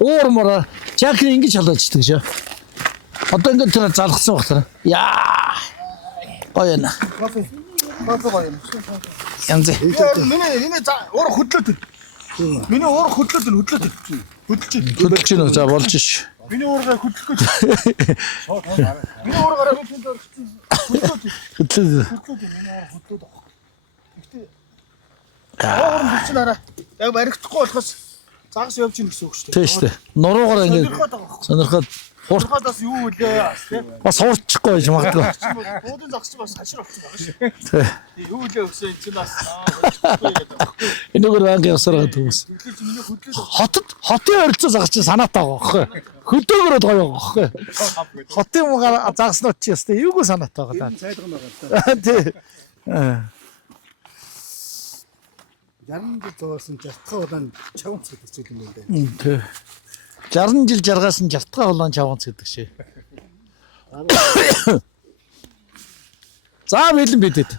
Уурмаар жакри ингэж халаалцдаг шүү. Одоо ингэ тэр залгсан багтана. Яа. Гоё нэ. Янз. Миний уур хөдлөөд. Миний уур хөдлөөд. Хөдөлж гинөө за болж ш. Миний уургаа хөдлөх гэж. Миний уургаараа хөдлөөд. Хөдлөө. Уур нь чинь араа. Яг баригдахгүй болохоос загас явж ийн гэсэн үг шүү дээ. Тийм шүү дээ. Нуруугаар ингэ сонирхоод Хурдаас юу үлээ тий. бас хуурчихгүй байж магадгүй. Буудын загас чинь бас хашир болсон байгаа шүү. Тий. Юу үлээ өгсөн чинь бас Энэгээр анги ясараад хүмүүс. тэгэхээр чи миний хөдлөөд Хотын ойролцоо загас чи санаатай байгаа байхгүй. Хөдөөгөрөө гоё байгаа байхгүй. Хотын муугаар загаснууд чи ястай эвгүй санаатай байгаа даа. зайлган байгаа л да. Тий. 60 жил зовоосон 60 удаан чаван цэдэг зүйл юм байна. Тий. 60 жил жаргаас нь 60 улаан чавганц гэдэг шээ. За бэлэн бидэд.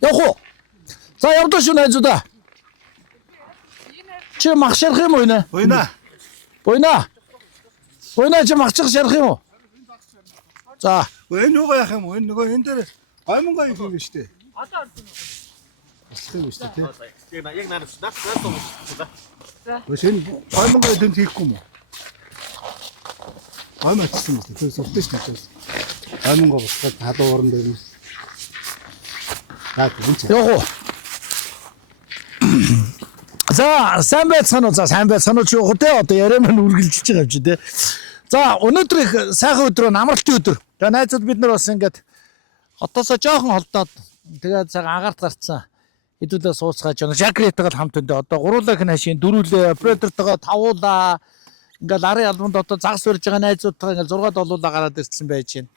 Явах уу? За явдаа шүү найзуудаа. Чи мах шарах юм уу нэ? Буйна. Буйна чи махчих шарах юм уу? За. Энэ юугаа яах юм? Энэ нөгөө энэ дээр гоймонгой юм шүү дээ. Одоо орсон уу? Орсон юм шүү дээ. Яг наас Өшин гоймонгой дэнд хийхгүй юм уу? Гоймоо хийсэн юм шүү дээ. Сүртэй шүү дээ. Гоймонгой босгоод халуун орон дээр нь. Явах уу? За сайн байцгаана уу чи явах те одоо яриа маань үргэлжилж байгаа юм чи те. За өнөөдөр их сайхан өдөр амралтын өдөр. Тэгээ найзууд бид нар бас ингээд одоосоо жоохон холдоод тэгээд цаг агаарт гарцсан. Хэдүүлээ сууцгааж байна. Жакритайгаа хамт өндөө одоо гуруулах нь хашийн дөрүүлээ оператортойгоо тавуулаа. Ингээл арын албанд одоо загас барьж байгаа найзуудтайгаа ингээл 6 долуулаа гараад ирсэн байж байна.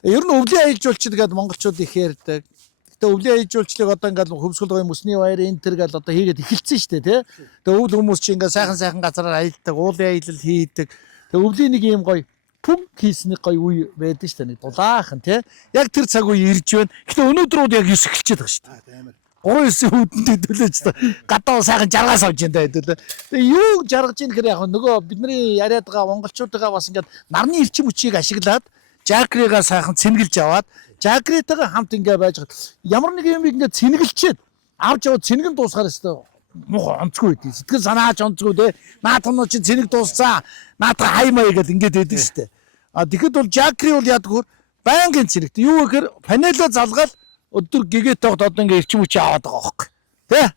Ер нь өвлийн аялжуулчид гэдэг монголчууд их ярьдаг. Гэтэ өвлийн аялжуулчлыг одоо ингээл хөвсгөл гоё мөсний баяр энэ төр гэл одоо хийгээд эхэлсэн шүү дээ тий. Тэгээ өвл хүмүүс чи ингээл сайхан газараар аялдаг, уулын аялал хийдэг. Тэгээ өвлийн нэг юм гоё пүг хийсний гоё үе байдаг шүү дээ. Нэг дулаахан тий. Яг тэр цаг үе ирж байна. Гэтэ өнөөдрүүд яг 9 эхэлчихэд байгаа шүү дээ. 3-9 хүнтэй төлөөж та гадаа сайхан жаргаас авч энэ хэдүүлээ. Тэгээ юу жаргаж ийн гэхээр яг нөгөө бидний яриад байгаа монголчуудаа бас ингээд нарны эрчим хүчийг ашиглаад жакригаа сайхан цэнгэлж аваад жакритайгаа хамт ингээ байж ямар нэг юм ингээ цэнгэлчээд авч яваад цэнгэн дуусгаар өстой муу онцгүй байдیں۔ Сэтгэл санаач онцгүй те. Наатан чи цэнэг дууссан. Наатаа хаймаа гэдэг ингээд байдаг шүү дээ. А тэгэхэд бол жакри бол ядгүр байнгын цэнэгт. Юу гэхээр панелоо залгаад өдөр гэгээд тогт одоо ингээ эрчим хүч аваад байгаа байхгүй. Тэ?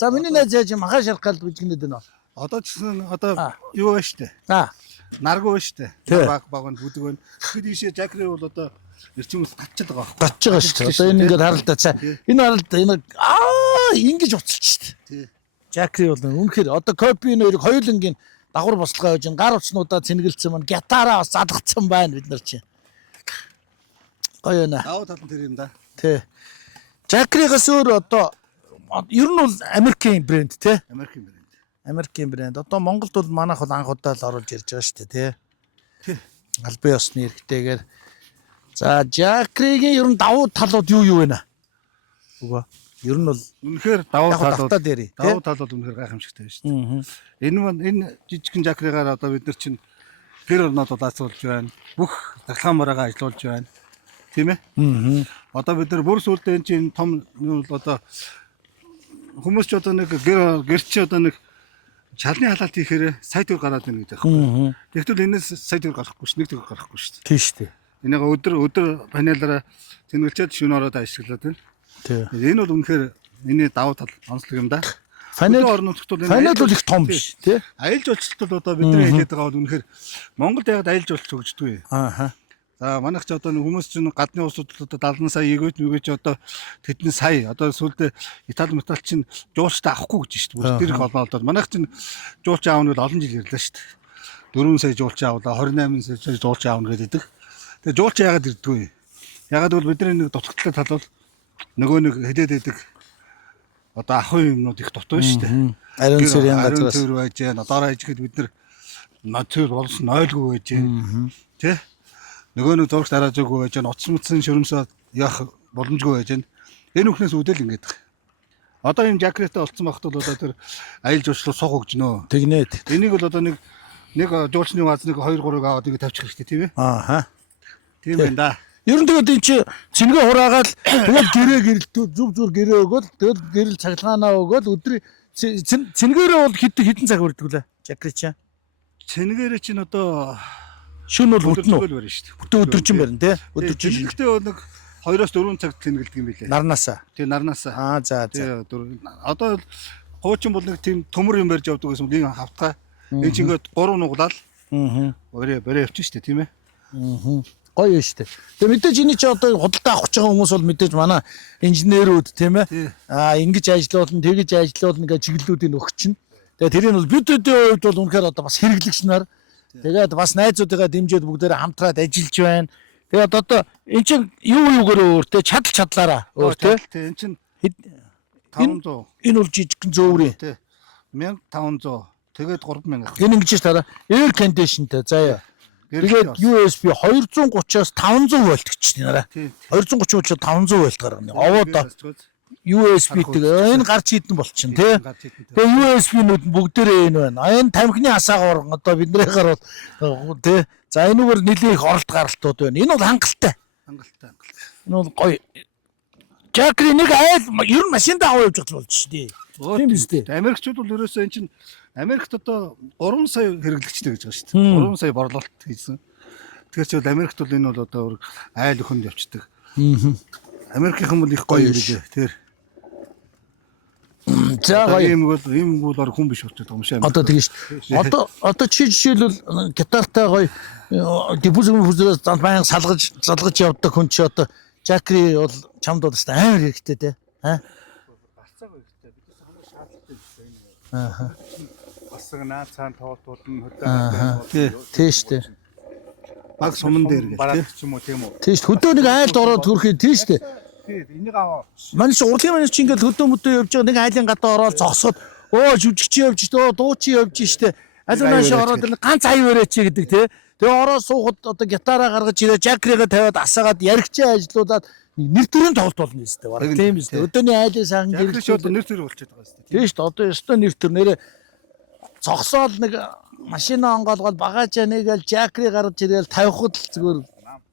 За миний найз яаж махаа шарах гал бүжгнэд байна. Одоо ч одоо юу вэ штэ. Наргуу вэ штэ. Баг бүдэг байна. Тэгэхэд ийшээ жакри бол одоо эрчим хүч татчихад байгаа байхгүй. Татж байгаа шүү дээ. Одоо энэ ингээд харалтаа цаа. Энэ харалтаа энэ ингэж уцалж шүү дээ. Жакри бол үнэхээр одоо копи нэрийг хоёулангийн дагвар бослогоо явж гар утснуудаа цэнгэлцсэн маань гитараа бас залгацсан байна бид нар чинь. Гоё нэ. Давуу тал нь тэр юм да. Тий. Жакригаас өөр одоо ер нь бол Америкийн брэнд тий. Америкийн брэнд. Одоо Монголд бол манайх бол анх удаа л оруулж ирж байгаа шүү дээ тий. Албан ёсны эрхтэйгээр. За жакригийн ер нь давуу талууд юу вэ нэ? Үгүй. Ер нь бол үнэхээр давуу тал бол үнэхээр гайхамшигтай байна шүү дээ. Энэ жижигхэн жакригаар одоо бид нар чинь гэр орнод удаацуулж байна. Бүх рекламаараа ажиллуулж байна. Тийм ээ. Одоо бид нар бүр сүлдээ энэ чинь том одоо хүмүүс ч одоо нэг гэр чи одоо нэг чалны халаалт хийхээр сая төгрөг гараад байна гэдэг байхгүй. Тэгвэл энэс сая төгрөг гарахгүй ш, 1 төгрөг гарахгүй шүү дээ. Тийм шүү дээ. Энийг өдөр панелаараа тэнгэлчээд шөнө ороод ашиглаад байна. Тийм. Энэ бол үнэхээр энэ давуу тал онцлог юм да. Панел бол их том биш тий. Аялал жуулчлалт бол одоо бидний хэлээд байгаа бол үнэхээр Монголд яг аялал жуулчлалт өгчдөг. За манайх ч одоо хүмүүс чинь гадны улсууд одоо 70 сая эгөөч одоо тэдний сая одоо сүүлдээ Итали метал чинь жуулчтай авахгүй гэж шүү дээ. Тэр их олоолдод манайх чинь жуулч аав нь бол олон жил ярьлаа шүү дээ. 4 сая жуулч аавлаа 28 сая жуулч аавна гэдэг. Тэгээ жуулч яагаад ирдэггүй? Яагаад бол бидний нэг дутагдлаа тал бол нөгөө нэг хэлээд байдаг одоо ахын юмнууд их дутуу шүү дээ. Ариун цэрийн газраас байж гэн одоо ижихэд бид нар тэр болсон ойлгоо байж гэн. Тэ? Нөгөө нэг зурагт харааж өгөө байж гэн утас мутсан шөрөмсөө яах боломжгүй байж гэн. Энэ бүхнээс үүдэл ингэж байгаа. Одоо энэ жакретай болцсон багт бол одоо тэр аялал жуулчлал сух өгжнөө. Тэгнээд. Энийг бол одоо нэг жуулчны вазныг 2-3-ыг аваад ингэ тавьчих хэрэгтэй тийм ээ. Ааха. Тийм байна да. Ер нь тэгээд энэ чи цэнгээ хураагаад тэгээд гэрээ гэрэлтүү зүг гэрээ өгөөл тэгээд гэрэл цаглагаанаа өгөөл өдрийн цэнгээрээ бол хитэн цаг өрдөг лээ. Жакри чи. Цэнгээрээ чинь одоо шүн бол бүтэн үү? барина шүү дээ. Бүтэн өдөржин барина тий. Өдөржин. Цэнгэлтэй бол нэг 2-4 цаг цэнгэлдэг юм билээ. Нарнаасаа. Тийм нарнаасаа. Аа за. Одоо хуучин бол нэг тийм төмөр юм барьж явдаг гэсэн нэг хавтгай. Энэ чинь ингээд 3 нуглаад. Аа. Барай явчих шүү дээ тийм ээ. Аа. Гоё юм шүү дээ. Тэгээ мэдээж энэ чи одоо худалдаа авах гэж байгаа хүмүүс бол мэдээж манай инженерүүд тийм ээ. Ингэж ажиллуулна, тэгэж ажиллуулна гэж чиглэлүүдийг өгч чинь. Тэгээ тэрийг бол бидний хувьд бол үнэхээр одоо бас хэрэглэгч нар тэгээд бас найзуудыгаа дэмжиж бүгдээрээ хамтраад ажиллаж байна. Тэгээд одоо эн чинь юугаар өөр те чадлаараа өөр те. Эн чинь 500. Энэ бол жижигхэн зөөврийн. 1500. Тэгээд 3000. Энэ ингэж тараа air conditionтэй заяа. Тэгээд USB 230-аас 500 вольт гэж нэраа. 230 учраас 500 вольт гаргана. Овоо USB тэгээ энэ гарч идэн болчихно тий. Тэгээ USB-нүүд нь бүгдээрээ энэ байна. Энэ тамхины асаагаар одоо биднийхээр бол тий. За энэгээр нэлийн их оролт гаралтууд байна. Энэ бол хангалттай. Хангалттай. Энэ бол гоё. Жакри нэг айл ер нь машиндаа аваа явж болж шүү дээ. Тийм биз дээ. Америкчууд бол ерөөсөө эн чинь Америкт одоо 3 сая хэрэглэгчтэй гэж байгаа шүү дээ. 3 сая борлуулалт хийсэн. Тэгэхээр ч бол Америкт бол энэ бол одоо айл өхөнд явцдаг. Америкийнхан бол их гоё юм билээ. Тэр за ийм бол хүн биш болчиход байгаа юм шиг. Одоо тийм шүү дээ. Одоо чи жишээлбэл гитартай гоё диффузер баян салгаж явдаг хүн чи одоо Жакри бол чамд бол өстой амар хэрэгтэй те. Барцааг хэрэгтэй. Бидээс хамгийн шаардлагатай зүйл энэ. Аа. Басаг наа цаан тоолтууд нь хөдөө. Тийм шүү дээ. Баг суман дээр гэх тийм үү. Тийм шүү. Хөдөө нэг айлд ороод төрөхий тийм шүү дээ. Энийг аваа. Манайш урлагийн манайш чи ингээд хөдөө явж байгаа нэг айлын гадаа ороод зогсоод жүжигч явж штэ дуучин явж штэ аль нааш ороод ганц аяа өрөөч гэдэг тий. Тэгээ ороод суухад одоо гитараа гаргаж ирээ Жакригаа тавиад асаагаад яригчаа ажиллуулад нэр төрийн тоглолт болно нэстэ баг тийм биз дээ. Өдөөний айлын сайхан гэрэл шууд нэр төр болчиход байгаа шүү дээ. Тийм шүү дээ. Одоо ёстой нэр төр нэрээ зогсоод нэг машина онгоолгоод багаажаа нэгэл Жакри гаргаж ирээл тавихад л зүгээр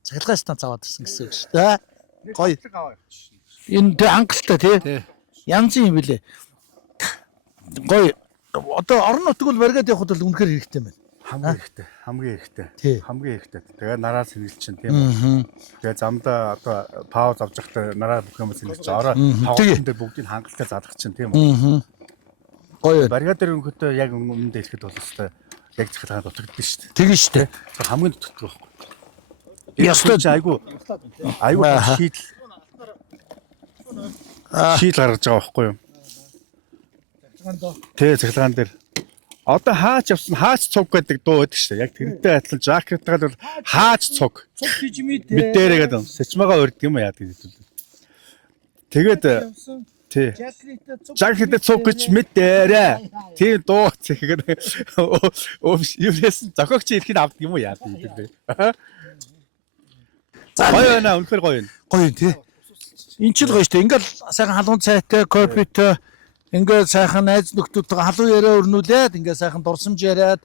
цахилгаан станц аваад ирсэн гэсэн үг шүү дээ. Гоё. Энэ тэ хангалттай тий. Янз юм билээ. Гоё. Одоо орон нутг бол бариад явахд бол үнэхээр хэрэгтэй байна. Хамгийн хэрэгтэй. Тэгээ нараас сэргэлж чинь тийм үү. Тэгээ замдаа одоо пауз авч явахдаа нараа бүх юм сэргэлж ороо тоглолтын дээр бүгдийг хангалттай залгах чинь тийм үү. Гоё. Бариад дээр өнгөтэй яг өмнөд хэлэхэд бол өстой яг цахилгаан дутагддаг шүү дээ. Тэгэн шүү дээ. Хамгийн дутагддаг байхгүй. Ястай айгу шийдэл гаргаж байгаа байхгүй юу? Тэ цахилгаан дээр одоо хаач явсан хаач цуг гэдэг дуу байдаг шүү дээ. Яг тэрнтэй адилхан жакеттай бол хаач цуг. Цуг гэж мэдээрээ гэдэг сэчмагаа урд юм яа гэдэг. Тэгээд тий. Жакеттай цуг гэж мэдээрээ. Тийм дуу цэгээр юусэн зохиогч ирэхэд авдаг юм уу яа гэдэг. Гоё байна, үнэхээр гоё байна. Гоё тий. Энд ч л гоё шүү дээ. Ингээл сайхан халуун цайтай, компьютер ингээд сайхан найз нөхдөдөө халуун яриа өрнүүлээд ингээд сайхан дурсамж яриад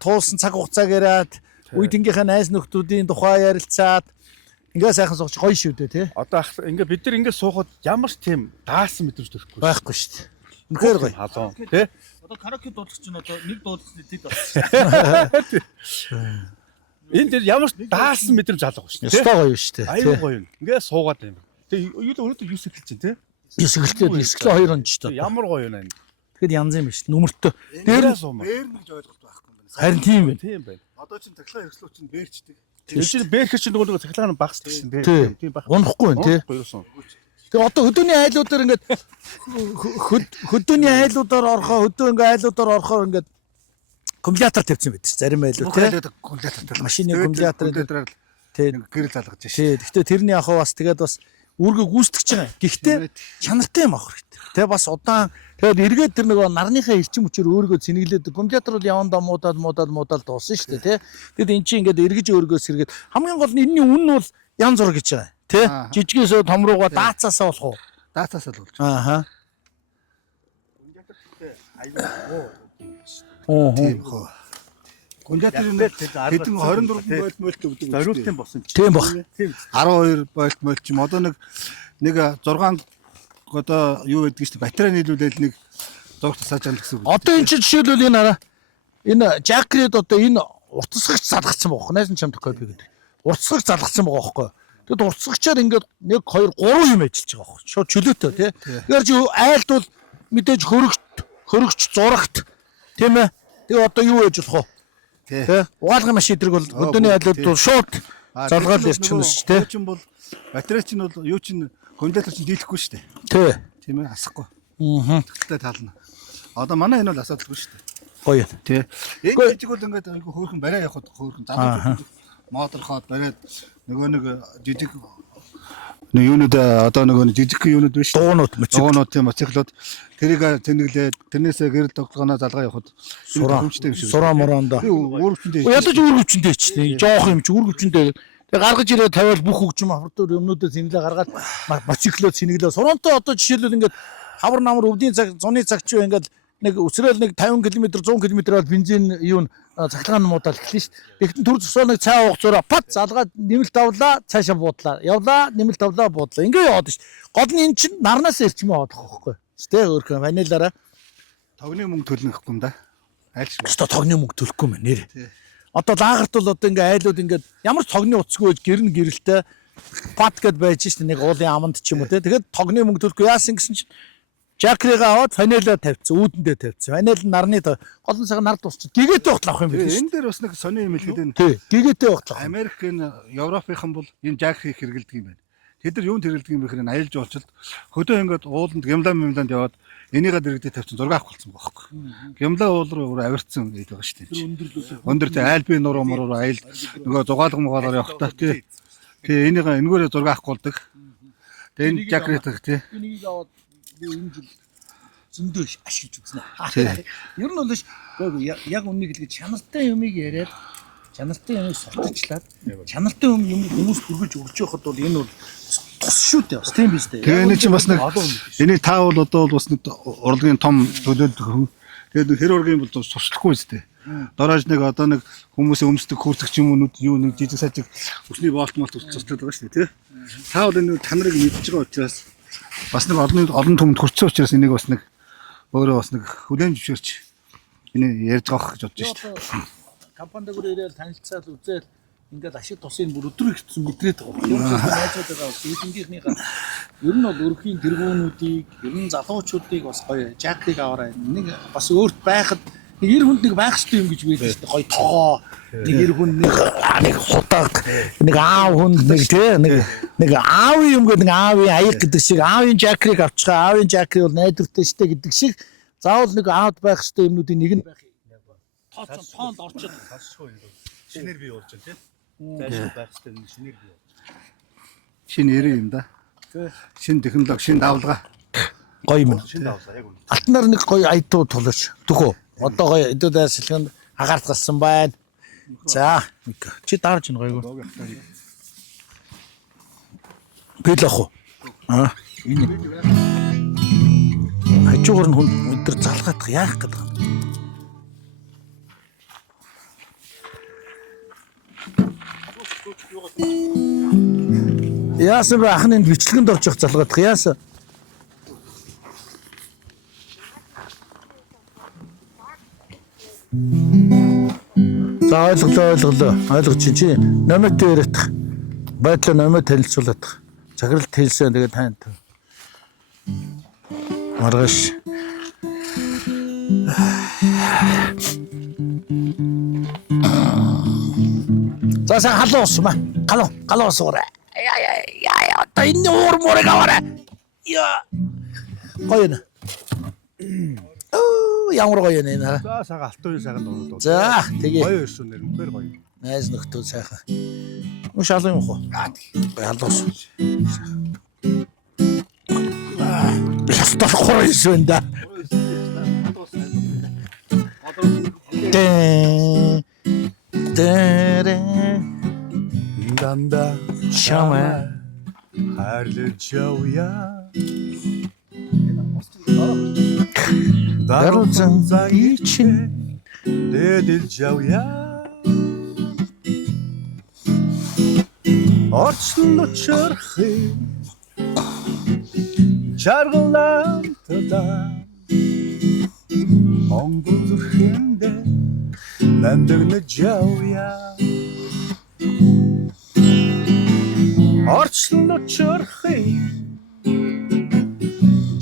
туулсан цаг хугацааг яриад үеийнхээ найз нөхдүүдийн тухай ярилцаад ингээд сайхан сууч гоё шүү дээ тий. Одоо ингээд бид нар ингээд суухад ямар ч тийм даасан мэдрэмж төрөхгүй байхгүй шүү дээ. Үнэхээр гоё. Халуун тий. Одоо караоке дуулагч нь одоо нэг дуулагчны тэд болсон. Энд дээр ямар ч даасан мэдрэмж алга шүү дээ. Өстой гоё шүү дээ. Аюу гоё юм. Ингээд суугаад байна. Тэгээ юу л өнөөдөр юу сэгэлж чинь тий. Эсгэлээ 2 он ч дээ. Ямар гоё юм. Тэгэхэд янз юм биш. Нүмертэй. Дээр суума. Бээр гэж ойлголт байхгүй юм байна. Харин тийм байна. Тийм байна. Одоо чинь цахилгаан хэрэгслүүд чинь бээрчдэг. Тэр чинь бээрх чинь нөгөө цахилгаан нь багасдаг шин тийм баг. Унахгүй байна тий. Тэгээ одоо хөдөөний айлуудаар ингээд хөдөөний айлуудаар орохоо хөдөө ингээд айлуудаар орохоор ингээд аккумулятор тавьсан байдаг ш. Зарим айлууд тий. Аккумулятортай. Машины аккумулятор тий гэрэл залгаж шин. Тий. Гэхдээ тэрний яг бас тэгээд бас үүргээ гүйцэтгэж байгаа. Гэхдээ чанартай юм авах хэрэгтэй. Тэгээ бас удаан тэгээд эргээд тэр нэг нарныхаа эрчим хүчээр өөрийгөө цэнэглээд аккумулятор бол явандаа муудаад дуусна шүү дээ тий. Тэгэд эн чинь ингээд эргэж өөрийгөө сэргээд хамгийн гол нь энэний үн нь бол янз бүр гэж байгаа. Тий. Жижигээс том руугаа даацаасаа болох уу? Даацаасаа л болж. Ааха. Тийм хөө. Кондитер нь хэдэн 24 вольт өгдөг. Зориултын босон ч. Тийм баг. 12 вольт ч юм одоо нэг 6 одоо юу гэдэг чинь батарей нийлүүлээд нэг зураг тасааж байгаа гэсэн үг. Одоо энэ чинь жишээлбэл энэ хараа. Энэ жакред одоо энэ уртасгагч залгацсан байхгүй. Найсан чамд копи гэдэг. Уртасгагч залгацсан байгаа байхгүй. Тэгэд уртасгагчаар ингээд 1 2 3 юм ажиллаж байгаа байхгүй. Шууд чөлөөтэй тий. Тэгэхээр чи айлд бол мэдээж хөрөгч зурагт тийм ээ. Тэгээ одоо юу яаж болох вэ? Тий. Угаалгын машин эдрэг бол өдөөний айлууд бол шууд залгаал ирчихнэ шүү дээ. Юу ч юм бол батарей чинь бол юу чинь кондитер чинь дийлэхгүй шүү дээ. Тий. Тийм ээ асахгүй. Аа. Тэгтээ тална. Одоо манай энэ бол асуудалгүй шүү дээ. Гоё. Тий. Энэ жижиг бол ингээд айгүй хөөрхөн барай явахад хөөрхөн залуу моторхоод бариад нөгөө нэг жижиг юунууд одоо нөгөө жижиг юунууд биш. Дуунууд тийм моциклууд тэрийг тэнэглээд тэрнээсээ гэрэл тоглооноо залгаа явахад хүмжтэй юм шиг. Сураа морондоо. Үүргэвчэндээ. Ядаж үүргэвчэндээ ч тийм жоох юм чи үүргэвчэндээ. Тэгээ гаргаж ирээ тавиал бүх хөгжим аврал өмнөдөө сэнгэлээ гаргаад моциклоод сэнгэлээ. Сурантай одоо жишээлбэл ингээд хавар намар өвдийн цаг зуны цаг чи ингээд нэг өсрөөл нэг 50 км 100 км бол бензин юу н цахилгаан муудаад эхлэн шүү дээ. Тэгтэн төр зөсөө нэг цай уугцаараа пат залгаад нэмэлт авлаа цаашаа буудлаа. Явлаа нэмэлт авлаа буудлаа. Ингээ яваад ш. Гол нь эн чин нарнаас ирчмээ аваад байгаа байхгүй. Тэ өөрхөн ванилаараа тогны мөнгө төлнө гэхгүй юм да. Айлч. Өстө тогны мөнгө төлөхгүй мэн нэр. Одоо лагерт бол одоо ингээ айлууд ингээ ямар ч тогны утасгүй гэрн гэрэлтэй пат гэд байж ш. Нэг уулын аманд ч юм уу те. Тэгээд тогны мөнгө төлөхгүй яасан гэсэн чинь жакрига аваад фанелаа тавьчихсан, үүдэндээ тавьчихсан. Фанел нь нарны голон цаг нар дуусчих. Гэгээтэй багт авах юм биш. Энэ дээр бас нэг сони юм хэлээд байна. Тий, гэгээтэй багт авах. Америк энэ Европынхан бол энэ жакрийг хэрэгэлдэг юм байна. Тэд нар юунд хэрэгэлдэг юм бэ гэхээр аялал жуулчлалд хөдөө ингээд ууланд гямланд яваад энийгээ дэрэгдээ тавьчихсан зураг авах болсон байхгүй. Гямлаа уул руу авирцсан гэдэг байгаа шүү дээ. Өндөр тий айлби нуруу муруу аял нөгөө зугаалга мугаалаар явахтаа тий. Тэгээ энийгээр зураг авах болдог. Тэгээ энэ жакрит тий. Энийг аваад би энэ жил зөндөө ашиглаж үзнэ. Ер нь бол яг үннийг хэлгээд чанартай юмыг яриад чанартай юмыг сурталчлаад чанартай юм хүмүүс бүргэж өгч явахад бол энэ бол тус шүү дээ. Бас тийм биз дээ. Тэгээ энэ чинь бас нэг энийг та бол одоо бас нэг урлагийн том төлөөлөлт хүн. Тэгээд хэр ургийн бол сурчлахгүй үстэй. Дороож нэг одоо нэг хүмүүсийн өмсдөг хүрсгч юм уу юу нэг жижиг сажиг өсний болт туслаад байгаа шүү дээ тий. Та бол энэ танарыг мэдж байгаа учраас бас нэг олон түмэнд хүрсэн учраас энийг бас нэг өөрөө бас нэг хүлээн зөвшөөрч энэ ярьж байгаа гэж бодож шүү дээ. Компанид бүр ирээл танилцаад үзэл ингээд ашиг тусыг бүр өдрөө ихсэн мэдрээд байгаа. Юу ч найзууд байгаа бас эдгийнхнийхээ ер нь бол өрхийн тэргүүнүүдийг ер нь залуучуудыг бас гоё жакриг аваарай. Нэг бас өөрт байхад нэг эр хүнд нэг байх хэрэгтэй юм гэж байдаг шүү дээ. Гоё тоогоо нэг эр хүн нэг худаг нэг аав хүн нэг тий нэг аавын юм гэдэг нэг аавын аяг гэдэг шиг аавын жакриг авчихаа. Аавын жакри бол найдвартай штэ гэдэг шиг заавал нэг аавд байх хэрэгтэй юмнуудын нэг нь байх юм. Тооцсон тоонд орчод Тасшгүй юм. Шинээр бий болж байна тийм. Зайлшгүй байх хэрэгтэй нэг шинээр бий болж. Шинэ нэр юм да. Шинэ технологи, шинэ давлага. гоё юм. Шинэ давсаа яг үнэ. Алтнаар нэг гоё айдуу тулж төхөө. Одоо гоё эдүүд ашиглан агаарт галсан байна. За чи даарж ин гойгоо. Бэлэх үү? Аа. Хажуугаар нь хүн өдөр залгаадах яах гэдэг юм. Яасан бэ ахны бичлэгэнд орж явах залгаадах яасан? За ойлголоо чи номерт яриадах байдлаа номер танилцуулах цагралт хэлсэн тэгээд танд маргааш за сайн халуун усмаа халуун суурай яа одоо энэ уур морыг аваарай яа гоё нэ ямар гоё нэ наа. За сага алтын сайхан дуулаад. За тэгээ. Гоё ирсэн нэр үнээр гоё. Найз нөхдөд сайхан. Мөн шалын юм уу? Ялуус. Ястал хоройсон да. Данда шама хайрлаж явъя. даруйсан цагийг чинь дээдэлж явъя. Орчлон учрахыг жаргалантаа Монгол зүрхэндээ нандагнаж явъя. Орчлон учрахыг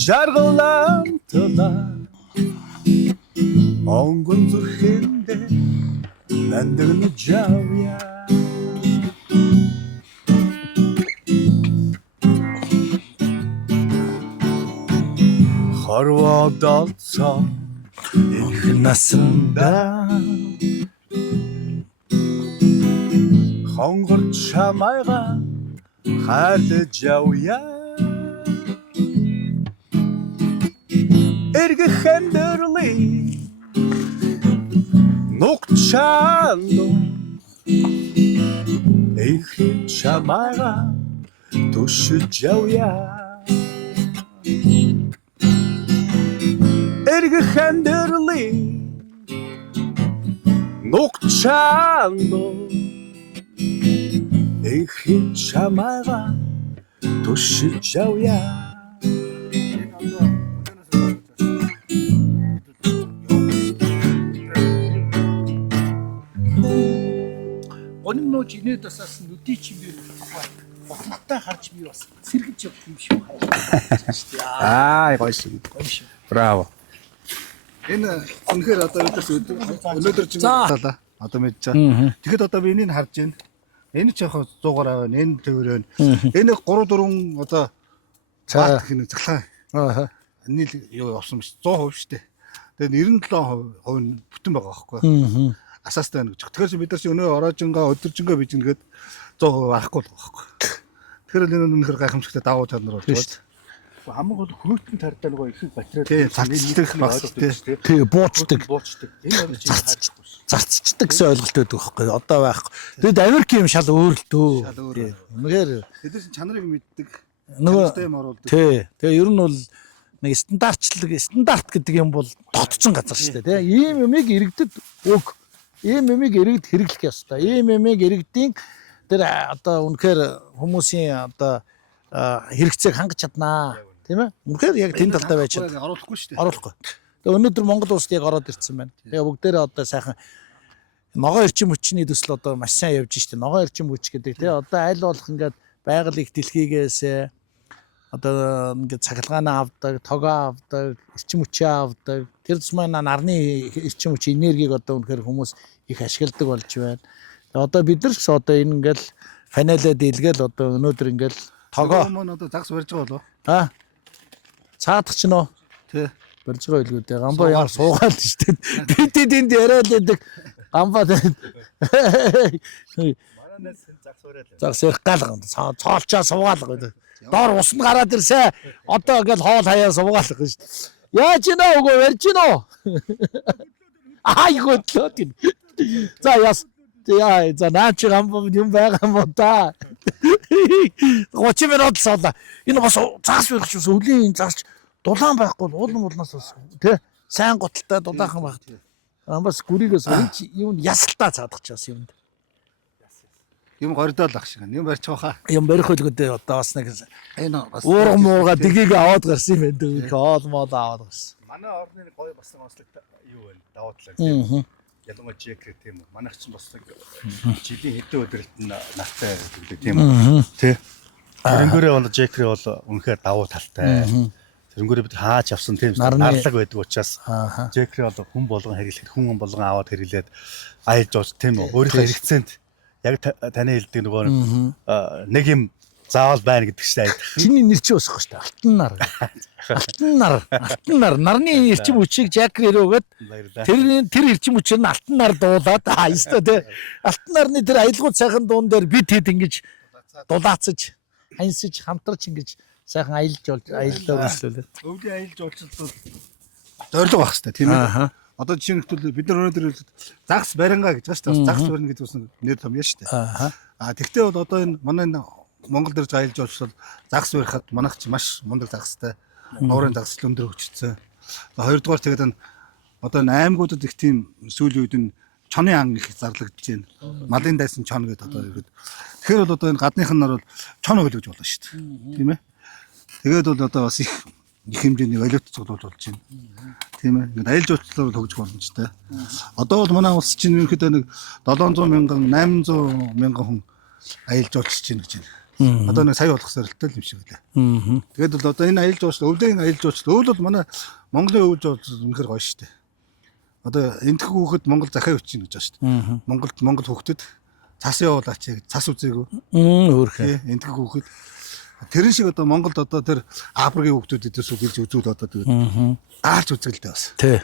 жаргалантаа Монгол зүрхэндээ нандагнаж явъя. Хорвоодолцоо их насанда хонгор чамайга хайрлаж явъя. Эргэхэн дөрли нукчаано их чамайга түшиж явъя. Эргэхэн дөрли нукчаано их чамайга түшиж явъя. Онин нууж инээд басаас нүдий чимээр баттай харж би бас сэргэж явах юм шиг Аа гоё шиг. байна. Браво. Энэ үнэхээр одоо өнөөдөр чинь талаа. Одоо мэдж байгаа. Тэгэхэд одоо би энийг харж байна. Энэ ч яг 100-аар аваа, энэ төвөр байна. Энэ 3 4 одоо цаат гэх нэг цаглаа. Аа. Нийл юу явсан биш 100% шүү дээ. Тэгээд 97% нь бүтэн байгаа байхгүй. Асаастай байна гэж. Тэгэхээр бид нар чи өнөө ороожингаа өдөржингөө бижнэгээд 100% авахгүй л байгаа байхгүй. Тэгэхээр энэ үнэхээр гайхамшигтай давуу тал нар болж байна. Хамаг бол хөрөйтөн тарьдаг нөгөө их батарей. Тэгээ цацдаг багс тий. Тэгээ буучдаг. Энэ бол чи хайхгүй ш. Зарцчдаг гэсэн ойлголт байдаг байхгүй. Одоо байхгүй. Тэгэд Америкийн юм шал өөр л дөө. Үнэхээр Бид нар чанарыг мэддэг. нөгөө Систем оруулдаг. тий. Тэгээ ер нь бол нэг стандарт гэдэг юм бол тогтцсон газар шүү дээ. Тий. Ийм юмыг иргэдэд өг. Ийм юмыг иргэд хэрэглэх ёстой. Ийм юмыг иргэдийн тэр одоо үнэхээр хүмүүсийн одоо хэрэгцээг хангаж чаднаа. Тийм ээ? Үнэхээр яг тэнд талтай байж чадна. Оруулахгүй шүү дээ. Оруулахгүй. Тэгээ өнөөдөр Монгол улсад яг ороод ирсэн байна. Тэгээ бүгдээрээ одоо сайхан ногоон эрчим хүчний төсөл одоо маш сайн явж штэ. Ногоон эрчим хүч гэдэг тий одоо аль болох ингээд байгаль их дэлхийгээс одоо ингээд цахилгаанаа авдаг, тогоо авдаг, эрчим хүчээ авдаг. Тэр тусмаа нарны эрчим хүч энергийг одоо үнэхээр хүмүүс их ашигладаг болж байна. Тэгээ одоо бид нар ч гэсэн одоо энэ ингээд панелээ дийлгээл одоо өнөөдөр ингээд тогоо маань одоо загс барьж байгаа болов. цаадах ч нөө Тий. барьж байгаа байлгүй дээ. Гамбаа яар суугаад штэ. Бид энд яриад байдаг. Гамбаа Манайнаас загс бариад. загс ярих гал цоолчоо суугаалга гэдэг. Доор усанд гараад ирсэ. Одоо ингээл хоол хаяа суугаалга гэж штэ. Яаж ийнө үгүй барьж ийнө. Айгуу тот. За яс. Яа за наач гамбаа юм байгаа юм уу та. 30 минут суулаа. Энэ бас загс барих ч өлийн загс дулаан байхгүй бол уулнаас бас тий сайн готалтай дулаахан баг. Бас гүрийгээс юм ясалтаа цаадах ч бас юмд. Юм гордоол ах шиг. Юм барьж байгаа хаа. Юм барих хөлгөдөө одоо бас нэг Энэ бас уурга мууга дгийг аваад гарсан юм байна. Хоол моол аваад гарсан. Манай орны нэг гоё бас нэг онцлог юу вэ? Давуу тал. Ялангуяа Жекрэ тийм үү. Манайх ч бас нэг жилийн хэдэн өдрөлт нь нартай гэдэг тийм үү. Тэ. Тэрнгүүрээ бол Жекрэ бол үнэхээр давуу талтай. Тэрнгүүрээ бид хаач авсан тийм нарлаг байдаг учраас Жекрэ бол хүн болгон хэрэглэхэд хүн болгон аваад хэрэглээд аялж уус тийм үү. Өөрийнхөө хэрэгцээнд яг таны хэлдэг нөгөө нэг юм заавал байна гэдэг чинь айдах. Чиний нэр чи усах шүү дээ. Алтан нар. Нарны эрчим хүчийг Жакер өрөөгөөд тэр эрчим хүчээр нь алтан нар дуулаад ёстой тий. Алтан нарны тэр аялгууд сайхан дуун дээр бид хэд ингэж дулаацаж, хансаж, хамтарч ингэж сайхан аяллаа өргөжлөлөө. өвлийн аялж уулзалт бол зориг байх хэрэгтэй тийм ээ. Одоо жишээ нь бид нар өнөөдөр загс барингаа гэж байна шүү дээ. Загс барина гэдэг нь нэр том яа шүү дээ. Тэгтээ бол одоо энэ манай Монгол дээр аялж уулзвал загс барихад манайх ч маш мундаг загстай. Нуурын загс өндөр хөгжсөн. Хоёрдугаар тэгээд одоо аймагуудад их тийм сүүлийн үед энэ чоны ан их зарлагдж байна. Малын дайсан чон гэдэг одоо ихэд. Тэгэхээр бол одоо энэ гадных нь бол чон хөлөж болно шүү дээ. Тийм ээ. Тэгээд бол одоо бас их хэмжээний валют цуглуулж болж байна. Тийм ээ. Ингээд аялал жуулчлалаар хөгжих боломжтой. Одоо бол манай улс чинь ерөнхийдөө нэг 700 мянган 800 мянган хүн аялал жуулчилж байна гэж байна. Одоо нэг сая болох зорилттой юм шиг үлээ. Тэгээд бол одоо энэ аялал жуулчлал, өвлийн аялал жуулчлал өвөл бол манай Монголын өвөл жуулчлал үнэхээр гоё шүү дээ. Одоо энтх хүүхэд Монгол захиа өччих гэж байна шүү дээ. Монгол хүүхдэд цас явуулаач гэж цас үзээгүй. Өөрхөө. Энтх хүүхэд тэрэн шиг одоо Монголд одоо тэр Африкийн хүүхдүүд эдээс үгэлж үзүүл одоо тэгээд аарч үзэлтэй бас. Тий.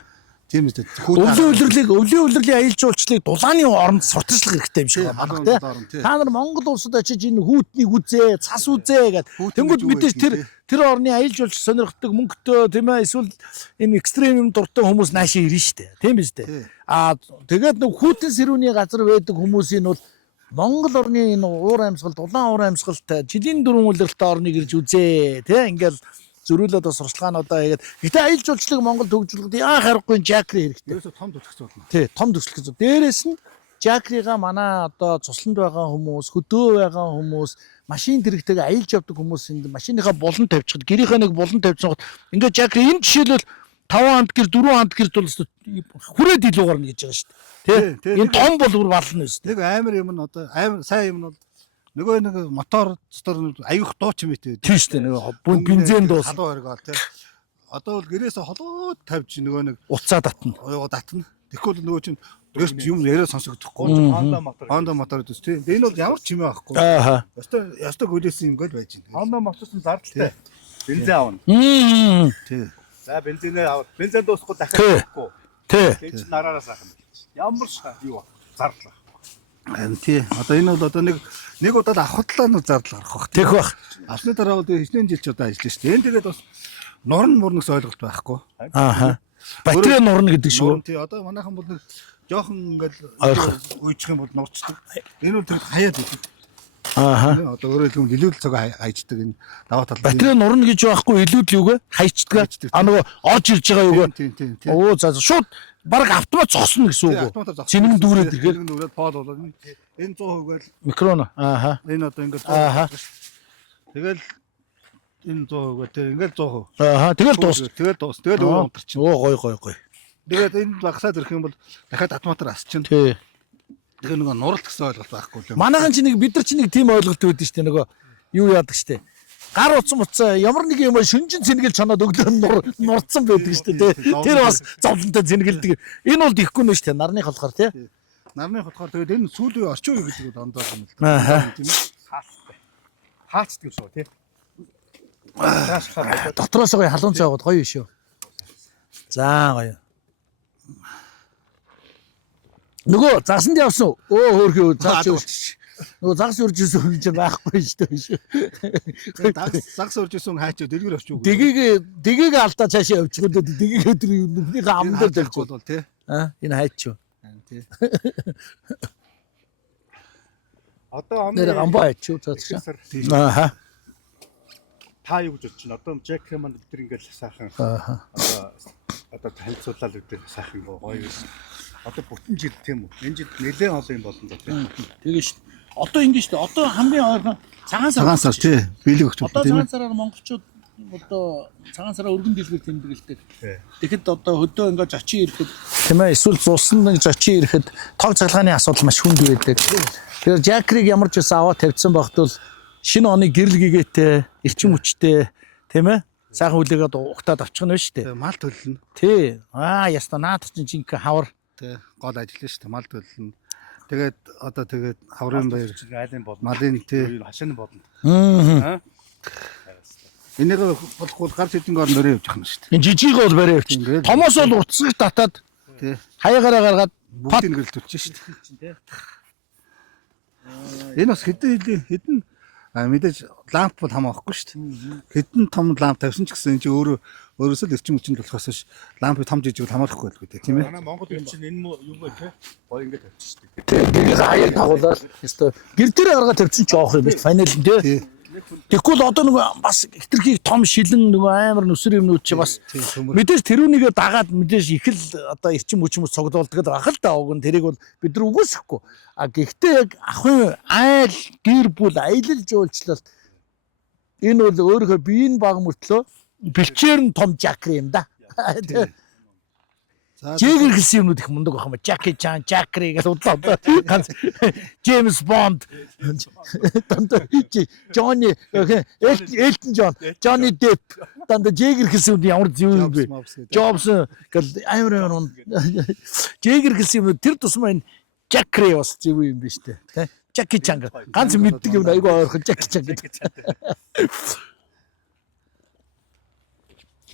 Тийм үү. Өвлийн улирлын аялал жуулчлалыг дулааны оронд сурталчлах хэрэгтэй юм шиг байна тий. Та нар Монгол улсад очиж энэ хүүтнийг үзээ, цас үзээ гэдэг. Тэнгүүд мэдээж тэр орны аялал жуулчлал сонирхдаг мөнгөтэй тийм ээ эсвэл энэ экстрем юм дуртай хүмүүс наашаа ирнэ шүү дээ. Тийм биз дээ. Тэгээд нэг хүүтэн сэрүүний газар байдаг хүмүүсийн бол Монгол орны энэ уур амьсгал, дулаан уур амьсгалт жилийн дөрвөн улиралтай орныг ирж үзээ тий. Ингээл зөрүүлээд бас сурчлагаануудаа хийгээд гэтээ аялал жуулчлалыг Монголд хөгжүүлэхэд яа харахгүй жакри хэрэгтэй. Ерөөсө том төсөлт болно. Тий, том төсөлт зүйл. Дээрээс нь жакрига манай одоо цусланд байгаа хүмүүс, хөдөө байгаа хүмүүс, машин тэрэгтэйг аялж явдаг хүмүүс энд машиныхаа булан тавьчихад, гэрийнхээ нэг булан тавьчихсан гот ингээд жакри энэ жишээлбэл 5 хамт гэр 4 хамт гэр бол хүрээд илүү гарна гэж байгаа шүү дээ. Тий. Энэ том бол бүр бална шүү дээ. Нэг амар юм нь одоо амар сайн юм нь бол нөгөө нэг мотор дотор аюух дууч юм ээ. Тийм шүү дээ. Нөгөө бензин дуус. Халуун оргоо тий. Одоо бол гэрээсээ холоод тавьж нөгөө нэг уцаа татна. Татна. Тэгэхгүй нөгөө чинь гэрч юм яриа сонсогдохгүй. Honda мотор дэс тий. Энэ бол ямар ч юм байхгүй. Ааха. Ястаа гөлөөсөн юм гол байж байна. Honda мотосын зардалтай. Бензин аавна. Тий. За бензинээ аваад бензин дуусахгүй дахиад авахгүй. Тий. Тэг чи нараараас ахна. Ямар юу зардал. Тий. Одоо энэ бол одоо нэг удаа авахтлаа нэг зардал гарах бах. Тэгэх бах. Авсны дараа одоо хичнээн жил ч одоо ажиллаж шүү дээ. Энэ тэгээд бас норн мурнагс ойлголт байхгүй. Ааха. Батарей нурна гэдэг шүү. Тий. Одоо манайхан бол нэг жоохон ингээл үйчих юм бол нурчдаг. Энэ бол тэр хаяад байдаг. Ааха. Одоо өөрөөр хэлбэл илүүдэл цаг хайждаг энэ даваа тал. Батарей нурна гэж байхгүй илүүдл юугээ хайчдаг. Нөгөө орж ирж байгаа юугээ. Тийм. Оо за шууд баг автомат зогсно гэсэн үг үү? Цэнэг дүүрээд ирэхээр. Цэнэг дүүрээд пол болоод энэ 100% гээл микроно. Ааха. Энэ одоо ингээд тэгэл энэ 100% тэр ингээд 100%. Ааха. Тэгэл дуус. Тэгэл өөр унтарч. Оо гой. Тэгээд энэ багсаад ирэх юм бол дахиад автоматар асчин. Тий. Тэгэхээр нөгөө нуралт гэсэн ойлголт байхгүй юм. Манайхан чи бид нар чи нэг тийм ойлголт өгдөн штэ нөгөө юу яадаг штэ. Гар уцсан ямар нэг юм шүнжин цэнгэлж чанаад өглөө нурцсан байдаг штэ тий. Тэр бас зовлонтой цэнгэлдэг. Энэ бол ихгүй нэ штэ нарны болохоор тий. Нарны болохоор тэгээд энэ сүүлийн орчин үе гэдэг нь ондоо юм л да. Ааха. Тийм ээ. Хаацдаг шүү тий. Дотроос гоё халуун цайгууд гоё шүү. За гоё. Нөгөө загсанд явсан. Хөөрхөө цаач. Нөгөө загс үржсэн хүн чинь байхгүй шүү дээ. Загс үржсэн хайч дэлгэр очив. Дэгийг алдаа цаашаа явчихгүй дээ. Дэгийг өдөр нүхнийхээ амд дээр тавьчих бол тий. Энэ хайч юу. Тий. Одоо нэр гамбаа хайч юу цааш. Ааха. Та юу гэж бодож байна? Одоо Джек Хэмманд өдөр ингээл сайхан. Ааха. Одоо танилцуулаад өдөр сайхан гоё. Одоо бүтэн жил тийм үү? Энэ жил нэлээд олон юм болно тийм. Тэгээ шүү. Одоо ингэ шүү. Одоо хамгийн ойрхон цагаан сар тий. Бэлэг өгч байна. Одоо цагаан сараар монголчууд одоо цагаан сараа өргөн дэлгэр тэмдэглэдэг. Тэгэхэд одоо хөдөө ингэж очиж ирэхэд тийм ээ эсвэл зулсан гэж очиж ирэхэд тог цахилгааны асуудал маш хүнд байдаг. Тэгэхээр жакриг ямар ч ус аваа тавьсан багтвал шинэ оны гэрэл гэгээтэй, эрчим хүчтэй тийм ээ сайхан хүлээгээд ухтаад авчих нь шүү дээ. Мал төлнө. Тий. Яста наад чинь жинхэнэ хавар гол ажиллана шүү дээ. Мал төлнө. Тэгээд одоо хаврын баяр айлын болно. Малын тий хашааны болно. Аа. Энийг болохгүй гар сэдэнгээр орон өрөө явж ахна шүү дээ. Энэ жижиг бол барай явчих. Томоос бол утсыг татаад тий хаягараа гаргаад бүгдийг гэрэл төлчих шүү дээ. Энэ бас хэдэн мэдээж ламп бол хамаахгүй шүү дээ. Хэдэн том ламп тавьсан ч гэсэн энэ чи өөрөөсөө л эрчим хүчинд болохоос ш лампыг том жижиг хамаарахгүй байлгүй дээ тийм ээ. Манай Монгол юм чинь энэ юм бэ те? Гоё ингэ тавьчих шүү дээ. Тэгээ хаяг дагуулаад ёстой гэр дээр гаргаад тавьчихсан ч жоох юм биш фанел нь тий. Тэгэхгүй л одоо нөгөө бас хитрхийг том шилэн нөгөө амар нүсэр юмнууд чи бас мэдээж тэрүүнийгээ дагаад мэдээж их л одоо эрчим хүчмөс цогцолдог байх л да. Уг нь тэрийг бол бид нар үгүйсэхгүй. А гэхдээ яг ахын айл гэр бүл аялал жуулчлалт энэ бол өөрийнхөө биеийн баг мөртлөө бэлчээр нь том жакри юм да. Жигэр гэсэн юмнууд их мундаг байх юм. Жаки Чан, Жакри гэж удлаа одоо. Ганц Джеймс Бонд, Джонни, Элтон Джон, Джонни Депп, дандаа Жигэр гэсэн юм ямар зөв юм бэ? Джобс гэл амар Жигэр гэсэн юм тэр тусмаа энэ Жакри бас зөв юм биш үү? Жаки Чан ганц мэддэг юм айгүй ойрхон Жаки Чан гэдэг.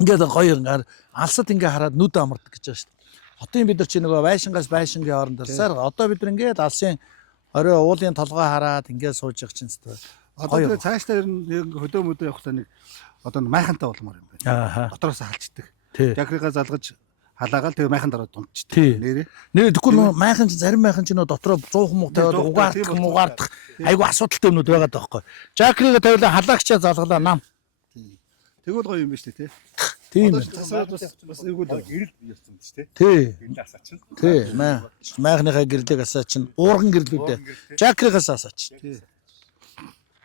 Ингээд гоё нэр алсад ингээ хараад нүд амардаг гэж байна шүү дээ. Хотын бид нар чи нөгөө байшингаас байшингийн хооронд алсаар одоо бид нар ингээд алсын орой уулын толгой хараад ингээд сууж явах чинь зү. Одоо тэгээ цаашдаа ер нь хөдөө мөдөө явахдаа нэг одоо майхантай болмоор юм байна. Дотроос халждаг. Жакрига залгаж халаагаал тэгээ майхан дараа дунтчихдээ нэрээ. Нэр тэгэхгүй нөгөө майхан чи зарим майхан чи нөгөө дотроо 100 муу тавиад угаардах айгүй асуудалтай юмнууд байгаад байгаа байхгүй. Жакрига тавилаа халаагчаа залгалаа нам. Тэгвэл гоё юм ба шүү дээ тий. Тийм. Бас эйгүүд гэрэл явсан шүү дээ. Тий. Гэрэл асаачин. Тий. Майхныхаа гэрлийг асаачин. Уурган гэрлүүдээ. Жакригаас асаач. Тий.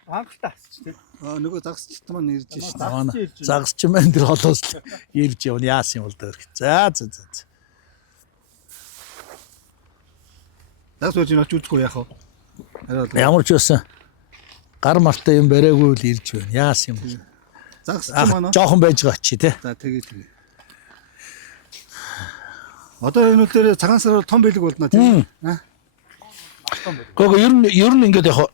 Анхалтаа асаач тий. Нөгөө загсчт маань ирж шүү дээ. Загсч маань тэр холоос л ирж явна. Яасан юм бол дээр. За. Дасууж нөч үзгүй яах вэ? Ямар ч байсан. Гар мартай юм бариагүй л ирж байна. Яасан юм бол. Загсч маань жоохон байж байгаа чи тий. За тэгээ. Одоо энэ үгээр цагаан сар том бэлэг болно тийм. Гэхдээ ер нь ингээд яг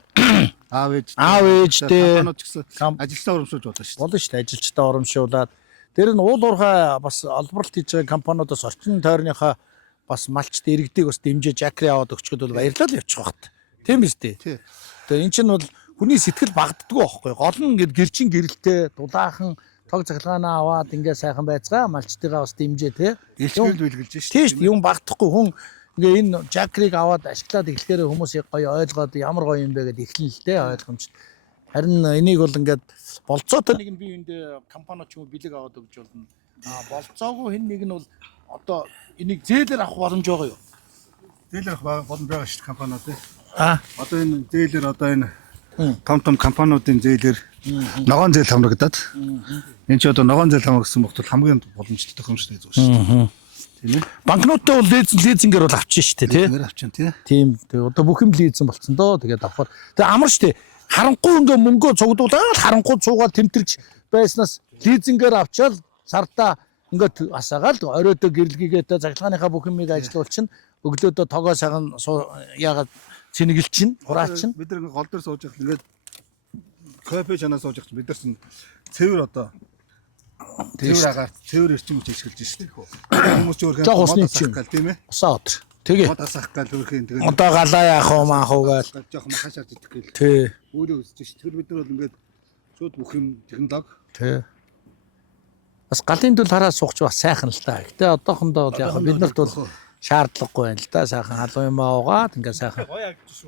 аав ээжтэй ажилтаа урамшуулж болно шүү дээ. Болно шүү дээ. Ажилчдаа урамшуулад тэр нь уул уурхай бас олборлт хийж байгаа компаниудаас орчин тойрныхаа бас малчд иргэдийг бас дэмжиж акри аваад өгчөхөд бол баярлал явчих واخт. Тийм биз дээ. Тэгээ эн чинь бол хүний сэтгэл багддггүй байхгүй. Гол нь ингээд гэрчин гэрэлтэй дулаахан тог цаглагаанаа аваад ингээд сайхан байцгаа малчтайгаа бас дэмжээ тий. Илчгэл бэлгэлж шүү дээ. Тийм шүү дээ. Юм багдахгүй хүн ингээ энэ жакриг аваад ашиглаад эхлэхээр хүмүүс гоё ойлгоод ямар гоё юм бэ гэдээ эхлэн л дээ ойлгомж. Харин энийг бол ингээд болцоотой нэг нь би энд компани ч юм уу бэлэг аваад өгч болно. Болцоогүй хэн нэг нь бол одоо энийг зээлээр авах боломж байгаа юу? Зээлэр авах боломж байгаа шүү дээ компаниуд тий. Одоо энэ зээлэр одоо энэ том компаниудын зээлэр ногоон зээл хамрагдаад энэ чи одоо ногоон зээл хамрагдсан бохтол хамгийн боломжтой тохиомжтой зүйл шүү дээ. Тийм ээ. Банкноттой бол лизингээр бол авчин шүү дээ тий. Лизингээр авчин тий. Тийм. Тэгээ одоо бүх юм лизин болцсон доо. Тэгээд авахар. Тэгээ амар шүү дээ. Харанхуй ингээ мөнгөө цугдуулаад харанхуй цуугаад тэмтэрч байснаас лизингээр авчаал сартаа ингээ асаагаал оройдоо гэрлэгийгээ заглагааныхаа бүх юмыг ажилуулчин өглөөдөө тогоо саган яагаад цэнгэлч чинь хураач чинь бид нар гол дээр сууж байгаа ингээд кофе чанаа сууж байгаа бид нар чинь цэвэр одоо цэвэр агаар цэвэр эрчим хүч ашиглаж шүү дээ. Хүмүүс ч өөрхөн мод гал тийм ээ. Усаа өдр. Тэгээ. Мод асах гал өөрхөн тэгээ. Одоо галаа яах вэ маах уу гээл. Жохон хашаад идэх гээл. Тий. Өөрөө үзэж шүү. Тэр бид нар бол ингээд шууд бүх юм технологи. Тий. Бас галын дүүл хараа суугч бас сайхан л та. Гэтэ одоохондоо бол яг бид нарт бол шаардлагагүй байна л да. Сайхан халуун юм аагаад ингээ сайхан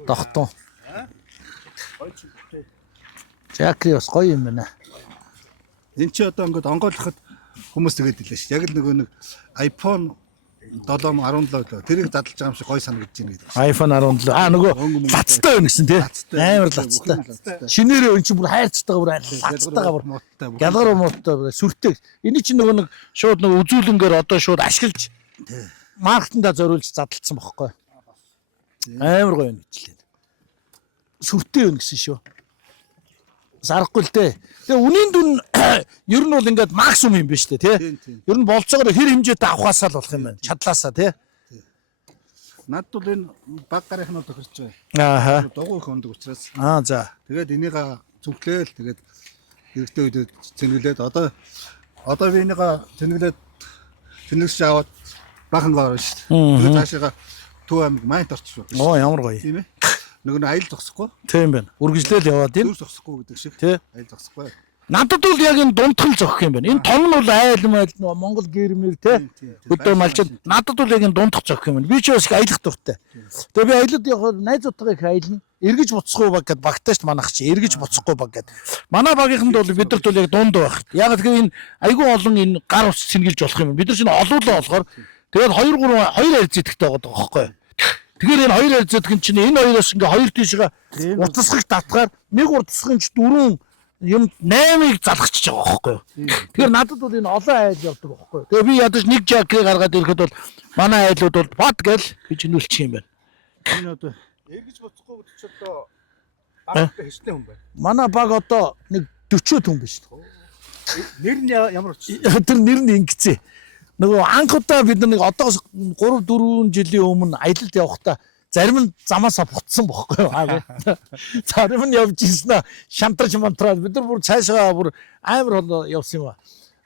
дохтон. Жакри бас гоё юм байна. Энд чи одоо ингээд онгойлоход хүмүүс тэгээд илээ ш. Яг л нөгөө нэг iPhone 7 17 лөө тэрийг задлж байгаа юм шиг гоё санагдаж байна гэдэг. iPhone 17 нөгөө лацтай байна гэсэн тий. Амар лацтай. Шинээрээ өн чинь бүр хайрцтайгаа бүр лацтайгаа бүр гялгар муутай сүртэй. Эний чинь нөгөө нэг шууд нөгөө үзүүлэнгээр одоо шууд ашиглаж маркетинда зориулж задлцсан бохоггүй. Амар гоё юм гэжлээ. Сүртэй байна гэсэн шүү. Зарахгүй л дээ. Тэгээ үнийн дүн ер нь бол ингээд максимум юм байна шүү дээ тий. Ер нь болцоогоор хэр хэмжээтэй авахаасаа л болох юм байна. Чадлаасаа тий. Над бол энэ баг гарынхнаа тохирч байгаа. Дугуй их өндөг учраас. За. Тэгээд энийг зүвлээл тэгээд хэрэгтэй үед зэнгэлээд одоо би энийг зэнгэлээд тэнэгсж аваад бахан гарна шүү дээ. Тэгээд цаашаа Төв аймаг Майнт орчих шүү. Ямар гоё. Тийм ээ. Нөгөө нь аял зогсохгүй. Тийм байна. Үргэлжлээл яваад энэ. Зүр зогсохгүй гэдэг шиг. Аял зогсохгүй. Надад бол яг энэ дундхал зогсох юм байна. Энэ том нь бол айл нөгөө Монгол гэрмэр те. Хөдөө малчид надад бол яг энэ дундх зогсох юм байна. Би ч бас аялах дуртай. Тэгээ би аялаад яг найзуудтайгаа их аялна. эргэж буцахгүй баг гэд багтаа шүү дээ манайх чи эргэж буцахгүй баг гэд. Манай багийнханд бол бидэрт бол яг дунд байх. Яг тэгэхээр энэ айгүй олон энэ гар ус цэнгэлж болох юм. Бид нар чинь олуулаа болохоор тэгээд 2 арьц идэгтэй байгаа байхгүй юу? Тэгэхээр энэ 2 арьц идэх чинь энэ хоёроос ингээ хоёр тийшээ утасгах татгаар нэг утасгын ч 4 юм 8-ыг залгachж байгаа байхгүй юу? Тэгэхээр надад бол энэ олон айл явдаг байхгүй юу? Тэгээ би ядаж нэг жакрыг гаргаад ирэхэд бол манай айлууд бол бод гэл гэж нүүлчих юм байна. Энэ одоо эргэж буцахгүй гэдэг ч одоо багтай хэвчтэй хүн байна. манай баг одоо нэг 40 хүн биш үү? Нэр нь ямар учраас? Тэр нэр нь ингэцээ. Нөгөө анх удаа бид нэг одоос 3-4 жилийн өмнө аялалд явахдаа зарим нь замаасаа бутсан бохгүй юу? Зарим нь явж ирсэн шантарч мантраад бид нар бүр цаашаа бүр амар бол явсан юм ба.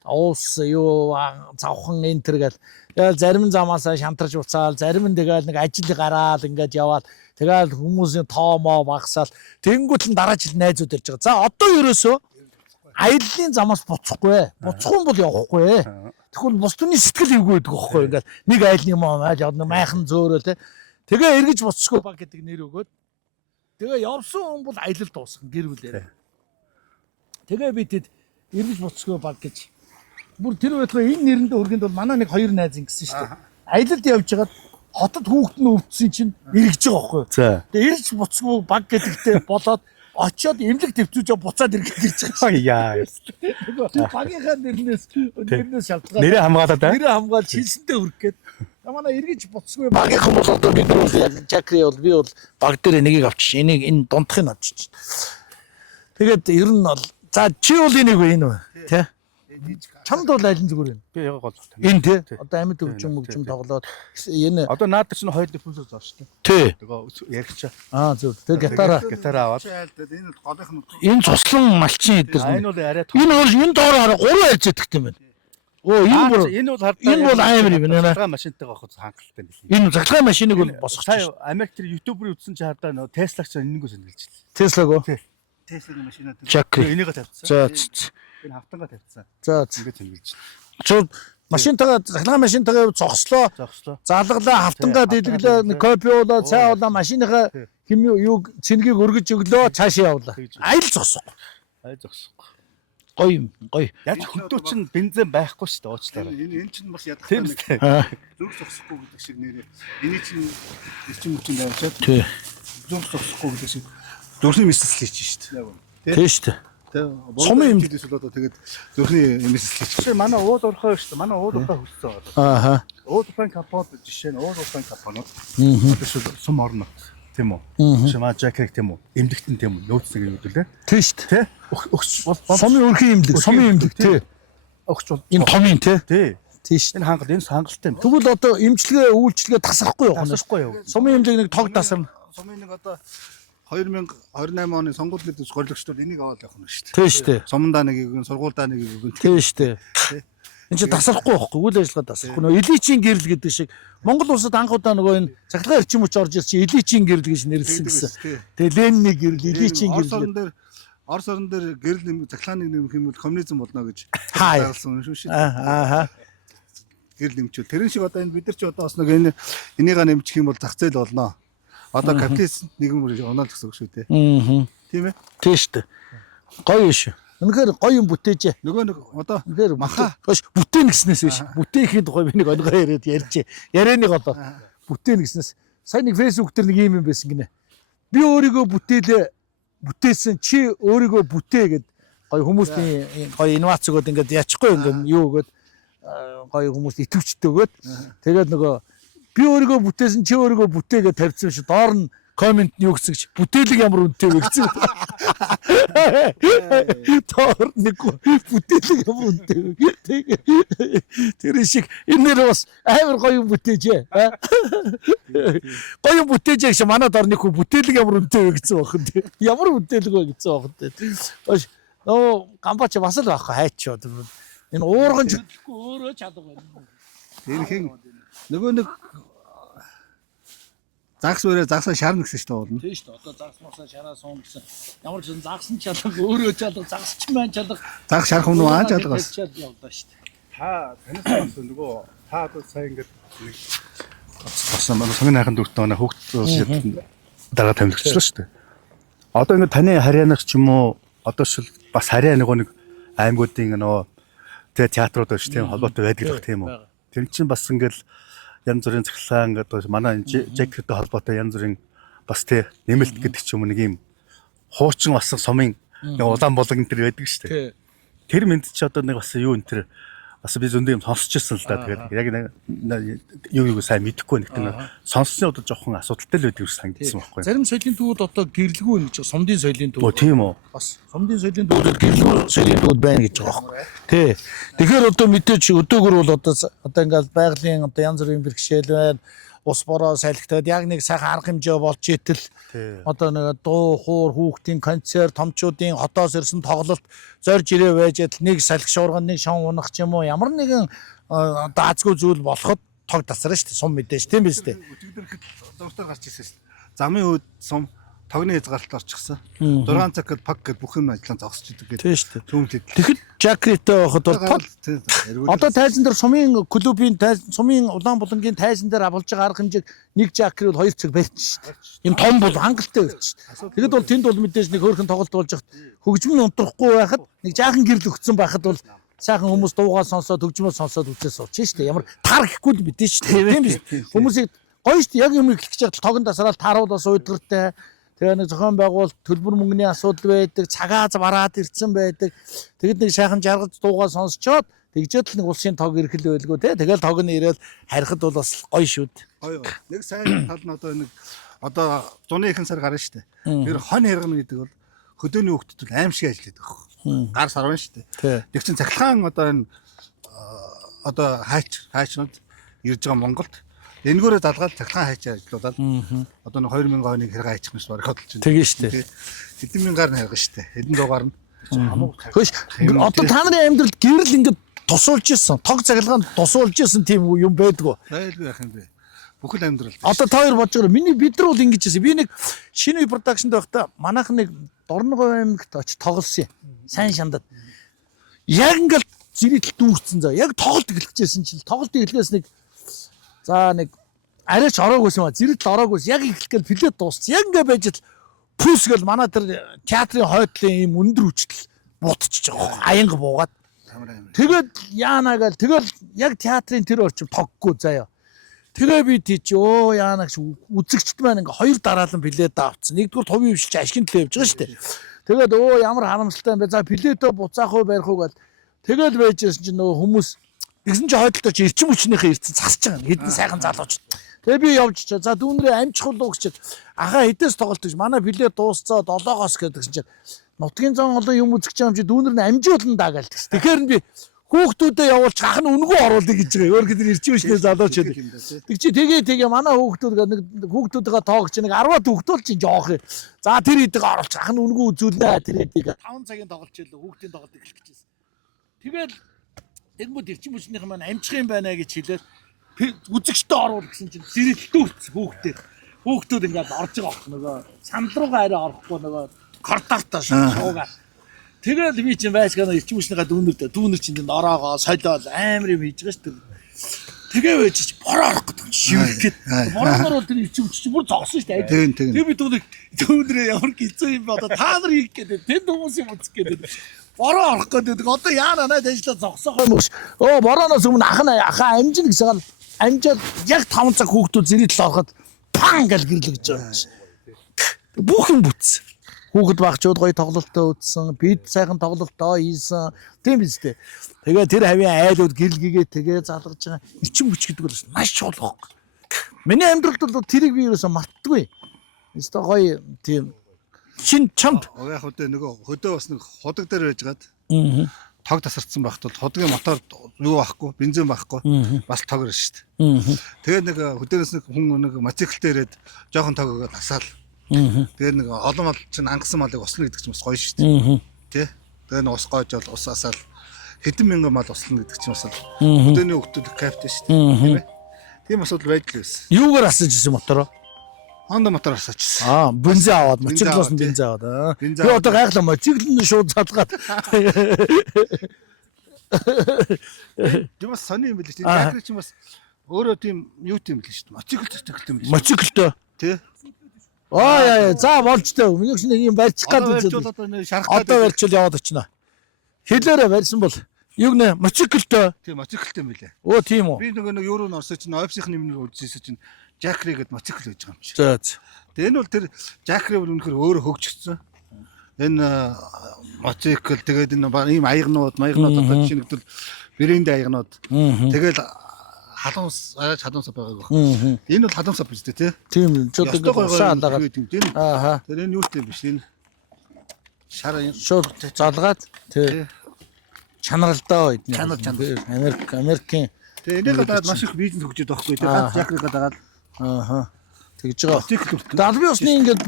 Уус юу завхан энтер гэл. Тэгэл зарим нь замаасаа шантарч буцаал, зарим нь тэгэл нэг ажил гараал ингээд яваал. Тэгэл хүмүүсийн тоомоо багсаал. Тэнгүүт нь дараа жил найзууд ирж байгаа. За одоо ерөөсөө аяллаа замаас буцахгүй. Буцахгүй бол явахгүй. Тэгвэл бус түний сэтгэл эвгүй байдаг байхгүй ингээд нэг айлны юм айл явна майхан зөөрөө те. Тэгээ эргэж буцсгүй баг гэдэг нэр өгөөд тэгээ явсан хүн бол аялал дуусгах гэр бүлээр. Тэгээ би тэд эргэж буцсгүй баг гэж бүр тэр байтугай энэ нэрэндээ өргөнд бол манай нэг хоёр найз ингэсэн шүү дээ. Аялалд явж хагаад хотод хүүхэд нь өвдсөн чинь эргэж байгаа байхгүй юу? Тэгээ эргэж буцсгүй баг гэдэгтээ болоод очиод эмнэлэг төвчүүж буцаад ирэх гэж байгаа. Яа. Тэр багийнхаа нэрнээс шалтгаалаад Нэрээ хамгаалаад аа. нэрээ хамгаалж шилсэнтэй хүрэх гээд манай эргэж буцсгүй багийнхан бол одоо бид нар яг чакри бол би бол баг дээр нэгийг авчиж энийг энэ дундахыг авчиж. Тэгээд ер нь бол за чи бол энийг энэ үү тий? Чамд бол аль нь зүгээр вэ? Би яг гол. Энэ тий? Одоо амьд өвчм тоглоод энэ Одоо наадах чинь хоёр диффузер зав шүү дээ. тий. Тэгээ яригчаа. Зөв. Тэгээд Гитараа аваад. Энэ голынх нь энэ цуслан малчин идэр. Энэ бол арай Энэ доор хараа 3 арьж идэгтэй юм байна. энэ бол хардаа. Энэ бол амар юм байна. Цагаан машинтайгаа хавц хангалттай нэг. Энэ захлагын машиныг бол босгоч. Сая Америк тэр ютубер үзсэн чи хардаа нөө Tesla-ч энэнгөө сонирхолж байна. Теслаг уу? Tesla-гийн машинаа Чакри. Энийг тавьчихсан. За. Энэ хавтангаа тавьчихсан. За. Ингээд сонирхолж байна. Чууд машинтайгаа захлагын машинтайгаа зогслоо. Залгалаа хавтангаа дэлгэлээ нэг копи болоо цай болоо машиныхаа хэм юу цэнгийг өргөж өглөө цаашаа явлаа. Айл зогсохгүй. Ай зогсохгүй. Гоё юм. Гоё. Яг хөдөө чинь бензин байхгүй шүү дээ уучлаарай. Энэ чинь бас ядах Тийм нэг үү? зүг зогсохгүй гэдэг шиг нэрээ. Энийг чинь эрчим хүчин давчаад Тий. зүг зогсохгүй гэдэг шиг зүрхний мэсэл хийж шүү дээ. Тий шүү дээ. Сумын имлээс бол одоо тэгээд зүрхний мэсэл хийж. Чи манай уул уурхай шүү дээ. Манай уул уурхай хүссэн байна. Ааха. Уул уурхай капот жишээ нь уул уурхай капонод. Тэгэхээр сум орно. Тийм үү? Шимаа жакрик тийм үү? Эмдэгтэн тийм үү? Нөөцнийг юу гэдэлээ? Тий шүү дээ. Тэ? Өгч бол Сумын өрхийн имлэг, сумын имлэг тий. өгч бол Энэ томын тий. тий. Тий шүү дээ. Энэ хангалттай юм. Тэгвэл одоо имчилгээ, үйлчлэгээ тасрахгүй явах нь. Тасахгүй юу? Сумын имлэг нэг тог тасарна. Сумын нэг одоо 2028 оны сонгуулийн горлогчдод энийг аваад явах нь шүү дээ. Тий шүү дээ. Сумдаа нэг өгөн, сургуульдаа нэг өгөн. Тий шүү дээ. Энд чи тасрахгүй байхгүй, үйл ажиллагаа тасрахгүй. Нөгөө эличийн гэрэл гэдэг шиг Монгол улсад анх удаа нөгөө энэ захлагын эрчим хүч орж ирсэн эличийн гэрэл гэж нэрлэсэн гэсэн. Тэгээ Ленины гэрэл, эличийн гэрэл. Орос орон дээр гэрэл нэм захлагын нэмэх юм бол коммунизм болно гэж Хаа. заалсан шүү дээ. Ааха. Гэрэл нэмчүүл. Тэрэн шиг одоо энэ бид нар ч одоо бас нэг энийг нэмчих юм бол зах зээл болно. Одоо капиталист нийгэм рүү оноо л гэсэн үг шүү дээ. Аа. Тийм ээ. Тий шүү дээ. Гоё шүү. Үнэхээр гоё юм бүтээжээ. Нөгөө нэг одоо Үнэхээр маха бүтээн гэснээс биш. Бүтээхийн тухай би нэг өнгөө яриад ярьж. Ярианы одоо бүтээн гэснээс сая нэг фэйсбүүк дээр нэг юм байсан гинэ. Би өөрийгөө бүтээсэн чи өөрийгөө бүтээ гэд гоё хүмүүсийн гоё инновац өгөөд ингээд ячихгүй ингээд юу өгөөд гоё хүмүүст итгэвчтэй өгөөд тэгээд нөгөө би өөрийгөө бүтээсэн чи өөрийгөө бүтээ гэд тавьсан шүү. Доор нь коммент юу гэсэн чи бүтээлэг ямар үнэтэй вэ гэсэн. Тоор нэг бүтээлэг ямар үнэтэй вэ. Тэр шиг энэ бас амар гоё бүтээжээ. Гоё бүтээжээ гэж манай дор нэг бүтээлэг ямар үнэтэй вэ гэсэн бохын. Ямар бүтээлэг вэ гэсэн бохын. Нөө гамбач бас л байхгүй хайчаа. Энэ уурган чөлөхгүй өөрөө чадах байна. тэрхэн нөгөө нэг загс өрөө загсаа шарна гэсэн шүү дээ болно. Тийм шүү дээ. Одоо загс масаа шараа суун гэсэн. Ямар ч загсан чалга өөрөө чалга загсч маань чалга. Загс шарах юм уу аа жаалгаас. Явлаа шүү дээ. Та танаас нөгөө та одоо сая ингээд бас манай сонгын хайхан дүртээ манай хүүхд дараа тамилгчлаа шүү дээ. Одоо ингэ таны харьяанах ч юм уу одоо шил бас харьяа нэг аймагуудын нөгөө театрууд биш тийм холбоотой байдаг тийм үү. Тэр чинь бас ингээл янз бүрийн цахилгаан ингээд манай Jack-тэй холбоотой янз бүрийн бас тий нэмэлт гэдэг ч юм нэг юм хуучин басан сумын улаан болгон тэр байдаг шүү дээ. Тэр мэд чи одоо нэг бас юу энэ тэр бас би зөндөө юм сонсч ирсэн л да. Тэгээд яг юу сайн мэдэхгүй нэг тийм сонссны удаа жоохон асуудалтай л байдаг санагдсан байхгүй. Зарим соёлын төвүүд одоо гэрлгүй гэж сумдын соёлын төв. Тийм үү. Бас сумдын соёлын төвүүд гэрлгүй соёлын төвүүд байна гэж байгаа байхгүй. Тий. Тэгэхээр одоо мэдээч өдөөгөр бол одоо ингээл байгалийн одоо янз бүрийн бэрхшээл байна. Ус бороо салхитаад яг нэг сайхан арга хэмжээ болж итэл одоо нэг дуу хуур хүүхдийн концерт томчуудын хотоос ирсэн тоглолт зорж ирээ байж идэл нэг салхи шуурган нэг шон унах ч юм уу ямар нэгэн одоо азгүй зүйл болоход тог тасарна шүү дээ сум мэдээж тийм биз дээ. Өчигдөр ихэд зуртаар гарч ирсэн шүү дээ. Замын үед сум тогны хязгаарлалт орчихсон. 6 цаг гээд пак гээд бүх юм ажиллан зогсож идэг гэдэг. Тийм шүү дээ. Түүмлээд. Тэгэхэд Jack-тэй байхад бол одоо тайзан дээр сумын клубын сумын Улаанбулангийн тайзан дээр авалж байгаа арга хэмжээг нэг Jack-ийг бол 2 цаг барьчих шүү дээ. Им том бол хангалттай барьчих. Тэгэхэд бол тэнд бол мэдээж нэг хөөрхөн тоглолт болж хат хөгжим нь унтрахгүй байхад нэг жаахан гэрэл өгцөн байхад бол сайхан хүмүүс дуугаа сонсоод хөгжмөө сонсоод үзээс сууч шүү дээ. Ямар тар гэхгүй л мэдэн шүү дээ. Тийм биз. Хүмүүсийг гоё шүү дээ. Яг юм эхлэх гэж байгаа тогон тасраад тааруулаас уйдгартай. Тэгээ нэг зохион байгуулалт төлбөр мөнгөний асуудал байдаг, цагааз бараад ирсэн байдаг. Тэгэд нэг сайхан жаргаж дуугаа сонсчоод тэгжээд л нэг улсын тог ирхэл байлгүй те. Тэгэл тог нь ирээл харихад бол бас гоё шүү дээ. Гоё. Нэг сайн тал нь одоо зуны ихэнх сар гарна шүү дээ. Тэр хон хэргэн гэдэг бол хөдөөний хөвгтд бол аимшиг ажилладаг байхгүй. Гар сарван шүү дээ. Тэг чин цахилгаан одоо энэ одоо хайчнууд ирж байгаа Монголд энэгээрээ залгаад цахилгаан хайчаа ажиллуулаад одоо нэг 2000 оны хэрэг хайчих юмс барихад л чинь. Тэгээ шүү дээ. Хэдэн мянгаар нь хайгана шүү дээ. Хэдэн дугаар нь. Хөөш одоо та нарын амьдралд гэрэл ингээд тусуулж исэн, тог цахилгаан тусуулж исэн тийм юм байдгүй. Байлгүй яах юм бэ? Бүхэл амьдрал. Одоо та хоёр бодож байгаа. Миний бид нар бол ингэж байсан. Би нэг шинэ продакшнд байхдаа манайх нэг Дорногов аймагт очиж тоглосон юм. Сайн шандаад. Яг ингээд зэрэгтэл дүүрсэн заа. Яг тоглолт эхлэжсэн чинь тоглолт эхлээс нэг за нэг арайч ороогүйсэн ба зэрэгтэл ороогүйс яг эхлэхгээл плет дууссан. Яг ингээд байж л пүсгэл манай тэр театрын хойдлын юм өндөр хүчтэл бутчихж байгаа. Аянга буугаад. Тэгээд яана гэл тэгэл яг театрын тэр орчим тоггүй заяа. Тэгээ би тийч яана гэж үзэгчд маань ингээ хоёр дараалан плет авцсан. Нэгдүгээр товын хвшилж ашигын төлөө явж байгаа шүү дээ. Тэгээд ямар харамсалтай юм бэ? За плетөө буцаах уу барих уу гэл тэгэл байж ирсэн чинь нөгөө хүмүүс тэгсэн чинь хойдолтой чи эрчим хүчнийхээ эрдэн засаж байгаа. Хэдэн сайхан залууч. Тэгээ би явж чаа. За дүүнрээ амжихул уу гэж ахаа хэдээс тоглолт гэж манай плет дуусцаа 7-оос гэдгсэн чинь нутгийн зам олон юм үзэж байгаа юм чи дүүнэр нь амжуулна даа гэлдэг. Тэгэхээр нь би хүүхдүүдэд явуулж ах нь үнгүү оруулъя гэж байгаа. Өөр гэдэг эрчим хүчний залууч гэдэг. Тэг чи тэгээ манай хүүхдүүд нэг хүүхдүүдээ тоогч нэг 10-аад хүүхдүүл чинь жоох юм. За тэр хэдэг оруулж ах нь үнгүү үзүүлнэ тэр хэдэг 5 цагийн тоглолч илүү хүүхдийн тоглолт эхлэх гэжсэн. Тэгэл тэгмүүд эрчим хүчнийх маань амжих юм байна гэж хэлээд үзэгчтэй оруул гэсэн чинь зэрэлтүүрц хүүхдүүд. Хүүхдүүд ингээд орж байгаа бох нөгөө санд руугаа арай орохгүй нөгөө коридортоо шуугаа. Тэгэл би чинь байшгаана эрчим хүчнийхээ дүүнэр чинь тэнд ороогоо солиод амар юм хийж байгаа шүү дээ. Тэгээ байж чи бороо орох гэдэг шивэхэд. Бороогоор бол тэр эрчим хүч чинь бүр зогсон шүү дээ. Тэгээ би дүүнэрээ ямар гизээ юм бэ одоо та нар хийх гэдэг. Тэнд хүмүүс юм үзэх гэдэг. Бороо орох гэдэг. Одоо яана надад ажиллаа зогсоох юм уу? Борооноос өмнө ахаа амжина гэж байгаа. Амжаад яг 5 цаг хүүхдүүд зэрэгтэл ороход пан гал гэрлэгж байгаа юм. Бүх юм бүтсэн. Хүүхэд багчууд гоё тоглолтоо үзсэн, бид сайхан тоглолтоо хийсэн. Тийм биз дээ. Тэгээ тэр хавийн айлууд гэрэлгээ тэгээ залгаж байгаа. Эрчим хүч гэдэг бол маш чухал байхгүй. Миний амьдралд бол тэрийг би ерөөсөө мартдаггүй. Өстой гоё тийм шин чамд. Яг хөдөө нөгөө хөдөө бас нэг худаг дээр байжгаад тог тасарсан байхад бол худгийн мотор юу байхгүй, бензин байхгүй бас тог ирж штт. Тэгээ нэг хөдөөнөөс нэг хүн нэг мотоциклтэй ирээд жоохон тог өгөөд асаал. Тэгээ нэг олон мал чинь ангасан малыг ослно гэдэг чинь бас гоё шүү дээ. Тэ? Тэгээ нэг ус гоожол ус асаал хэдэн мянган мал ослно гэдэг чинь бас хөдөөний хөвгтүүд кайфтай шүү дээ. Тийм ээ. Тийм асуудал байдал байсан. Юугаар асаж ирсэн мотороо? Honda мотор асаачсан. Бензин аваад, моциклоос нь бензин аваад. Би одоо гайхлаа моцикл нь шууд залгаад. Тийм бас сони юм билээ шүү дээ. Театр чинь бас өөрөө тийм юу тийм билээ шүү дээ. Моциклтэй юм билээ. Моциклтэй. Тэ? Яа за болж дээ. Минийх нэг юм барьчих Одоо гэдэг. барьчвал одоо нэг шарах Одоо барьчвал яваад очно. Хэлээрээ барьсан бол юг нэ мотоциклтэй. тийм мотоциклтэй юм билээ. Оо тийм үү. Би нөгөө евро орсон чинь ойпсхийн нэмнэр үзсэн чинь Жакри гэдэг мотоцикл байж байгаа юм чи. За. Тэгээ энэ бол тэр Жакри бол үнэхээр өөрөө хөгжчихсөн. Энэ мотоцикл тэгээд энэ ийм аягнууд одоо жишээлбэл брэнд аягнууд тэгэл халуунс байгааг байна. Энэ бол халуунсаа биз дээ тий. Тийм ч одоо шаалгаад. Ааха. Тэр энэ юутэй биш энэ шар Шууд залгаад тий. Чанаралдаа байд. Чанар. Америкийн. Тэгээ энийгээ дагаад маш их бизнес хөгжөөд байгаа хгүй. Тэгээ ганц Жакригаа дагаад Ааха. Тэгж байгаа. мотоцикл хүртэл. Тэгээд албан ёсны ингээд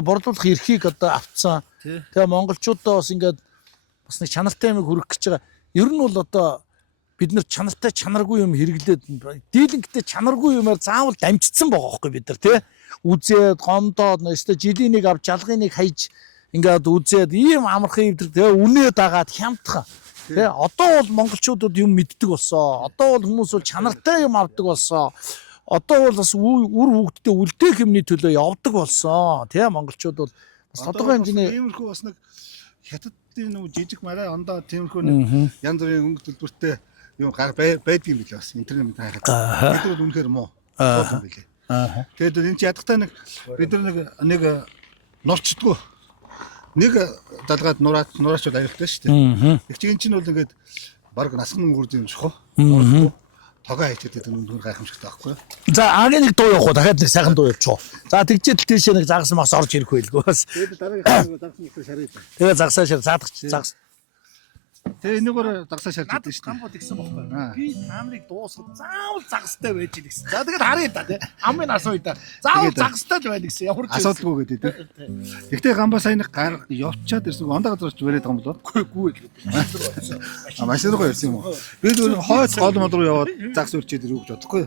борлуулах эрхийг одоо авцсан. Тэгээ монголчуудаа бас ингээд бас нэг чанартай юм хүргэх гэж байгаа. Ер нь бол одоо бид нар чанартай чанаргүй юм хэрэглээд дийлэнхтэй чанаргүй юмар заавал дамжицсан байгаа байхгүй бид нар тий. Үзээд гомдоод нэстэ жилийн нэг авч жалгын нэг хайж ингээд үзээд ийм амархан ивдэр тий үнээ дагаад хямдхан. Тий одоо бол монголчуудад юм мэддэг болсон. Одоо бол хүмүүс бол чанартай юм авдаг болсон. Одоо бол бас үр хөвгтдээ үлдээх юмны төлөө явдаг болсон. Тий монголчууд бол бас тодорхой хэмжээний иймэрхүү бас нэг хятадын нэг жижиг мараа ондоо тиймэрхүү нэг янз бүрийн өнгө төлбөртэй юм байдгийн билээ бас интернет хайхад. Бид бол үнэхээр муу. Тоохон билээ. Тэгээд энэ чи ядахтаа нэг бид нэг нурчдгоо нэг далгаад нураач бол аюултай шүү дээ. Их чинь чинь бол ингээд баг насган өнгөрд юм шахав. Тогоо хайчаад энэ үнээр гайхамшигтай байхгүй. За агийн нэг дуу явах уу дахиад нэг сайхан дуу явуучих. За тэгжээд тийшээ нэг загас мас орж ирэх байлгүй бас. Тэгээд дараагийн загсан их шараад. Тэгээ загсаа шар заадах загас. Тэгээ энэгээр дагсаа шарж идэв шүү дээ. Гамбод гисэн бохгүй. Би таамрыг дуусгал заавал загастай байж гисэн. За тэгээд харъя да тий. Амын асууя да. Заавал загастай л байна гэсэн. Ямар ч асуудалгүй гэдэг тий. Гэхдээ гамбаа сайн нэг гар явчаад ирсэн. Ондоо газар ч бариад байгаа юм болоо. гүйгүй. Машин руу ирсэн юм уу? Би зөв хойц гол мод руу яваад загс өрчээд ирэх гэж бодохгүй.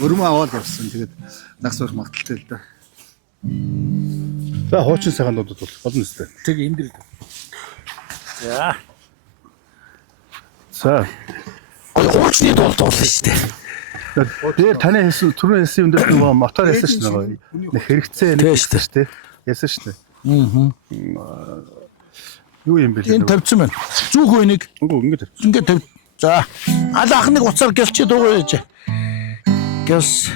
Өрмөө аваад явсан. Тэгээд загс өрх магадaltaй л да. За хуучин сайхан дуудад бол болно өстэй. Тэг энэ дэр. За. За. Хуучны дуу дуулсан шүү дээ. Тэр таны хэлсэн түрүү хэлсэн юм дээр нөгөө мотор хэлсэн шүү дээ. Нэг хэрэгцээ нэг хэлсэн шүү дээ. Хэлсэн шүү дээ. Юу юм бэ? Энэ тавьсан байна. Зүүх үеийг ингээд тавь. За. Аль ах нэг уцаар гэлчээ дуугаа яж. Гэс.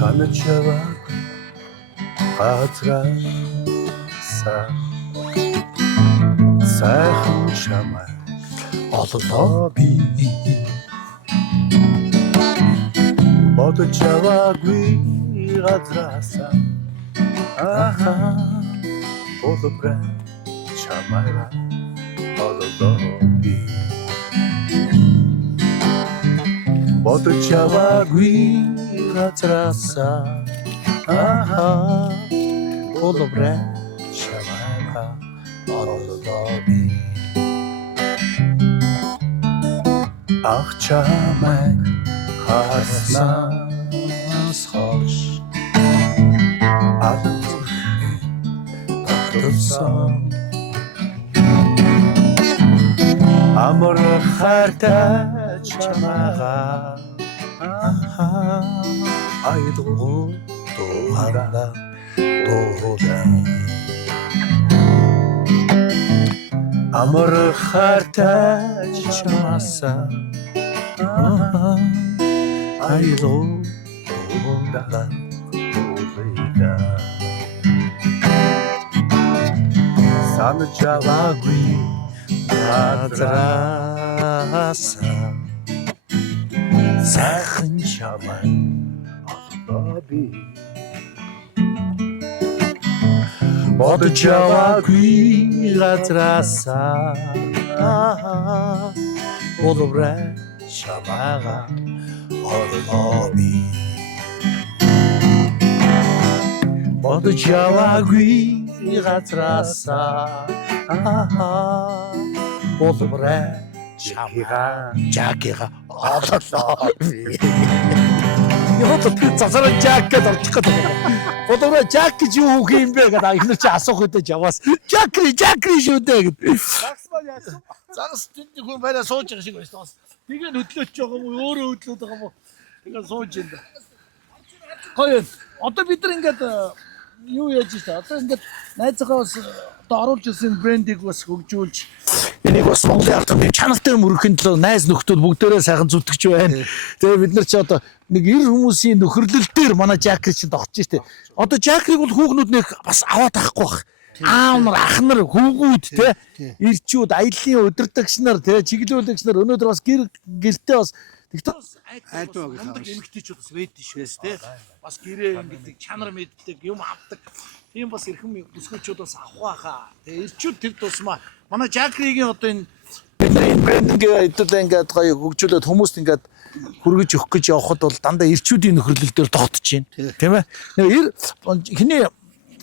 Саначаваг газраса сайхан чамаа ололоо би бодож яваагүй газраса аха олобра чамаа ололоо би бодож яваагүй газраса аха олобра чамаа ололоо би ах чамаа харснаас хойш атсан амар хартай чамаа айдгуу тооганда амар хартай чамааса айдгуу тооганда саначаваагүй газраса сайхан чамаа олоо би бодож яваагүй газраса оловра чамаа орлоо би бодож яваагүй газраасаа болбраа жакига орлоо би Яа цацараа жак гэж орчих гэдэг юм. Болбраа жак гэж юу хөх юм бэ гэдэг ихнэр чи асуух үедээ жаваас жакри шүү дээ гэдэг. Загс маань яасан? Загас тэнд хүн байраа сууж байгаа шиг байна. Тэгээ хөдлөөч байгаа юм уу? Өөрөө хөдлөөд байгаа юм уу? Тэгээ сууж энэ. Гоё. Одоо бид нар ингээд юу яаж ийшээ? Одоо ингээд найзгаа бас одоо оруулж ирсэн брендийг бас хөгжүүлж энийг бас Монголын ард түмний чанар дээр мөрөхийн төлөө найз нөхдүүд бүгдээрээ сайхан зүтгэж байна. Тэгээ бид нар ч одоо нэг 90 хүмүүсийн нөхөрлөл дээр манай Жакри чинь тогтож штэ. Одоо Жакриг бол хүүхнүүд нэг бас аваад авахгүй бах. Аав нар, ах нар, хүүгүүд те ирчүүд, аяллаа удирдагч нар те чиглүүлэгч нар өнөөдөр бас гэртээ бас тэгтээ бас айлтуу мундаг эмэгтэйчүүд бас байдэн швэс те бас гэрээ ингэдэг чанар мэддэг юм авдаг тийм бас эрхэм бүсгүүчүүд бас авах байхаа тэгээ ирчүүд тэр тусмаа манай Жакригийн одоо энэ брендинг хэдүүлээ ингээд гоё хөгжүүлээд хүмүүст ингээд хүргэж өгөх гэж явхад бол дандаа ирчүүдийн нөхөрлөл дээр тогтож байна тийм ээ хиний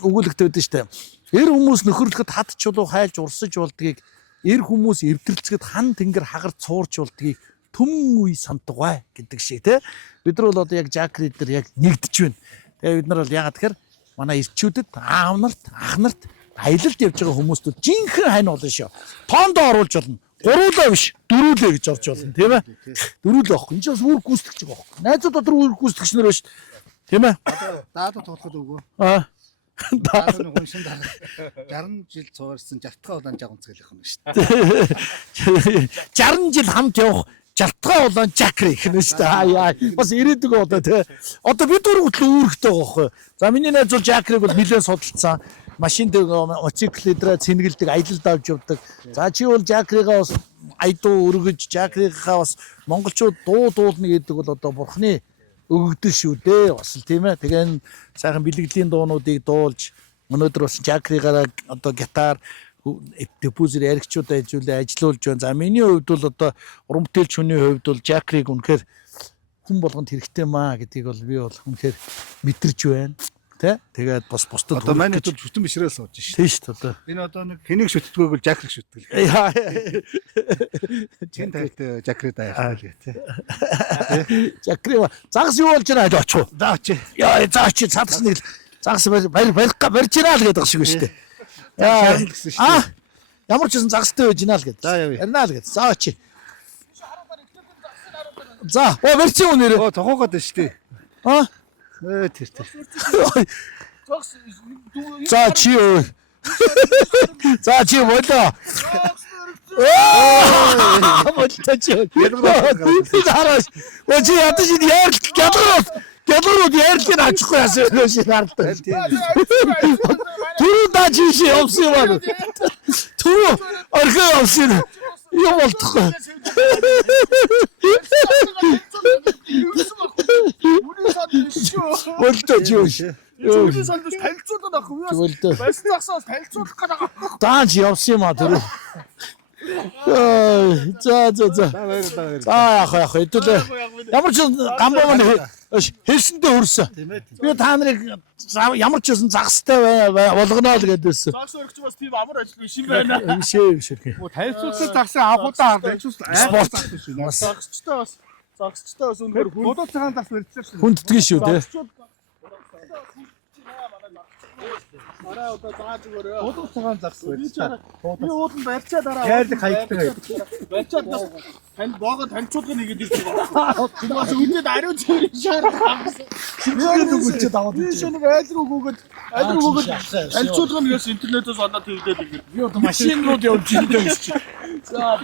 өгүүлэгтэй байдаг штэ эр хүмүүс нөхөрлөхөд хад чулуу хайлж урсаж болдгийг эр хүмүүс эвдэрэлцгэд хан тэнгэр хагар цуурч болдгийг төмөн үе сантугай гэдэг шиг те бид нар бол одоо яг Жакри дээр яг нэгдэж байна. Тэгээ бид нар бол яагаад тэгэхээр манай ирчүүдэд аав нарт ах нарт аялалд явж байгаа хүмүүстүүд жинхэнэ хань болно шүү. Тоондоо оруулж болно. Гуруулаа биш дөрүүлээ гэж орж болно тийм ээ. Дөрүүлээ авах. Энд чинь бас үүрэг гүйцэтгэж байгаа байхгүй. Найзууд дотор үүрэг гүйцэтгэгч нар байна шүү. Тийм ээ. Даадуу туулахад өгөө. Даадуу гоншин дараа 60 жил цуурсан жавтгаа улаан жагонцгойлох юм шүү дээ. 60 жил хамт явах жалтгаа болон Жакри гэх юм шүү дээ. Яа бас ирээдүг одоо тий. Одоо бид дөрөв хөтлөө үүрэгтэй байгаа байхгүй. За миний найз бол Жакриг бол нэлээд судалсан. Машин дээр мотоциклэдрээ цэнгэлдэг аялалд авч явдаг. За чи бол Жакригаа бас айдуу өргөж Жакригийнхаа бас монголчууд дуулна гэдэг бол одоо бурхны өгөгдөл шүү дээ. Бас л тийм ээ. Тэгээ энэ сайхан бэлгэдлийн дуунуудыг дуулж өнөөдөр бас Жакригаараа одоо гитар диффузер яригчудаа хэлжүүлээ ажилуулж байна. За миний хувьд бол одоо уран бүтээлч хүний хувьд бол Жакриг үнэхээр хүн болгонд хэрэгтэй маа гэдгийг бол би бол үнэхээр мэдэрч байна. Тэ? Тэгээд бас бусдад одоо манай хэд бүтэн бишрэл сууж шээ. Тийм шүү дээ. Энэ одоо нэг хэнийг шүтдэггүй бол Жакриг шүтдэг. Яа. Чин тайлт Жакри даа гэх тий. Жакри загас юу болж байна очоо. За очи. Яа заачи цадас нэг загас барих барьж ираа л гэдэг шиг шүү дээ. Яа. Ямар ч юм загастай байж гинаа л гэдэг. За явъя. Ярина л гэдэг. За очи. За барьчих юм нэрээ. Тохоогоод байна шүү дээ. Тэр. За чи өө. За чи болоо. Болоо чи. Хараач. Очи ядаж яар гялгарууд яарлыг авчихгүй яасан шиг харагдав. Түрүү дажиж явсан юм аа. Түрүү орхоо явсан. Юу болтохгүй. Болтоо чи юу. Юуны салдаж танилцуулаад авах юм. Бас загсаас танилцуулах гэдэг. Дааж явсан юм аа түрүү. За. За яах хэдүүлээ. Ямар ч гамбаа маань хэлсэндээ хөрсөн. Би та нарыг ямар ч байсан загстай болгоно л гэдээсэн. Загс өргөч бас тийм амар ажил биш юм байна. Биш ээ. Танилцуулсан загсаа анхудаа танилцуулсан. Спорт. Загсчтай бас үнэхээр бодол цагаан загс барьчихсан шүү. Хүндэтгэн шүү те. Араа одоо зааж өгөөрэй. Бодол цагаан загс барьчихсан. Би уулан барьчаа дараа. Яарлыг хаягдаг. Барьчаа тань боогоо танилцуулгыг нэгэд ирсэн байна. Бас үнэд ариун цэвэр шаар хагас. Шинжлэх өгүүлчихэд аваад. Би шинэ айлруу гүгээд танилцуулгыг нэгэс интернетээс оноо тэгдээд ингэ. Би одоо машин руу явж ирдэг юм чи. За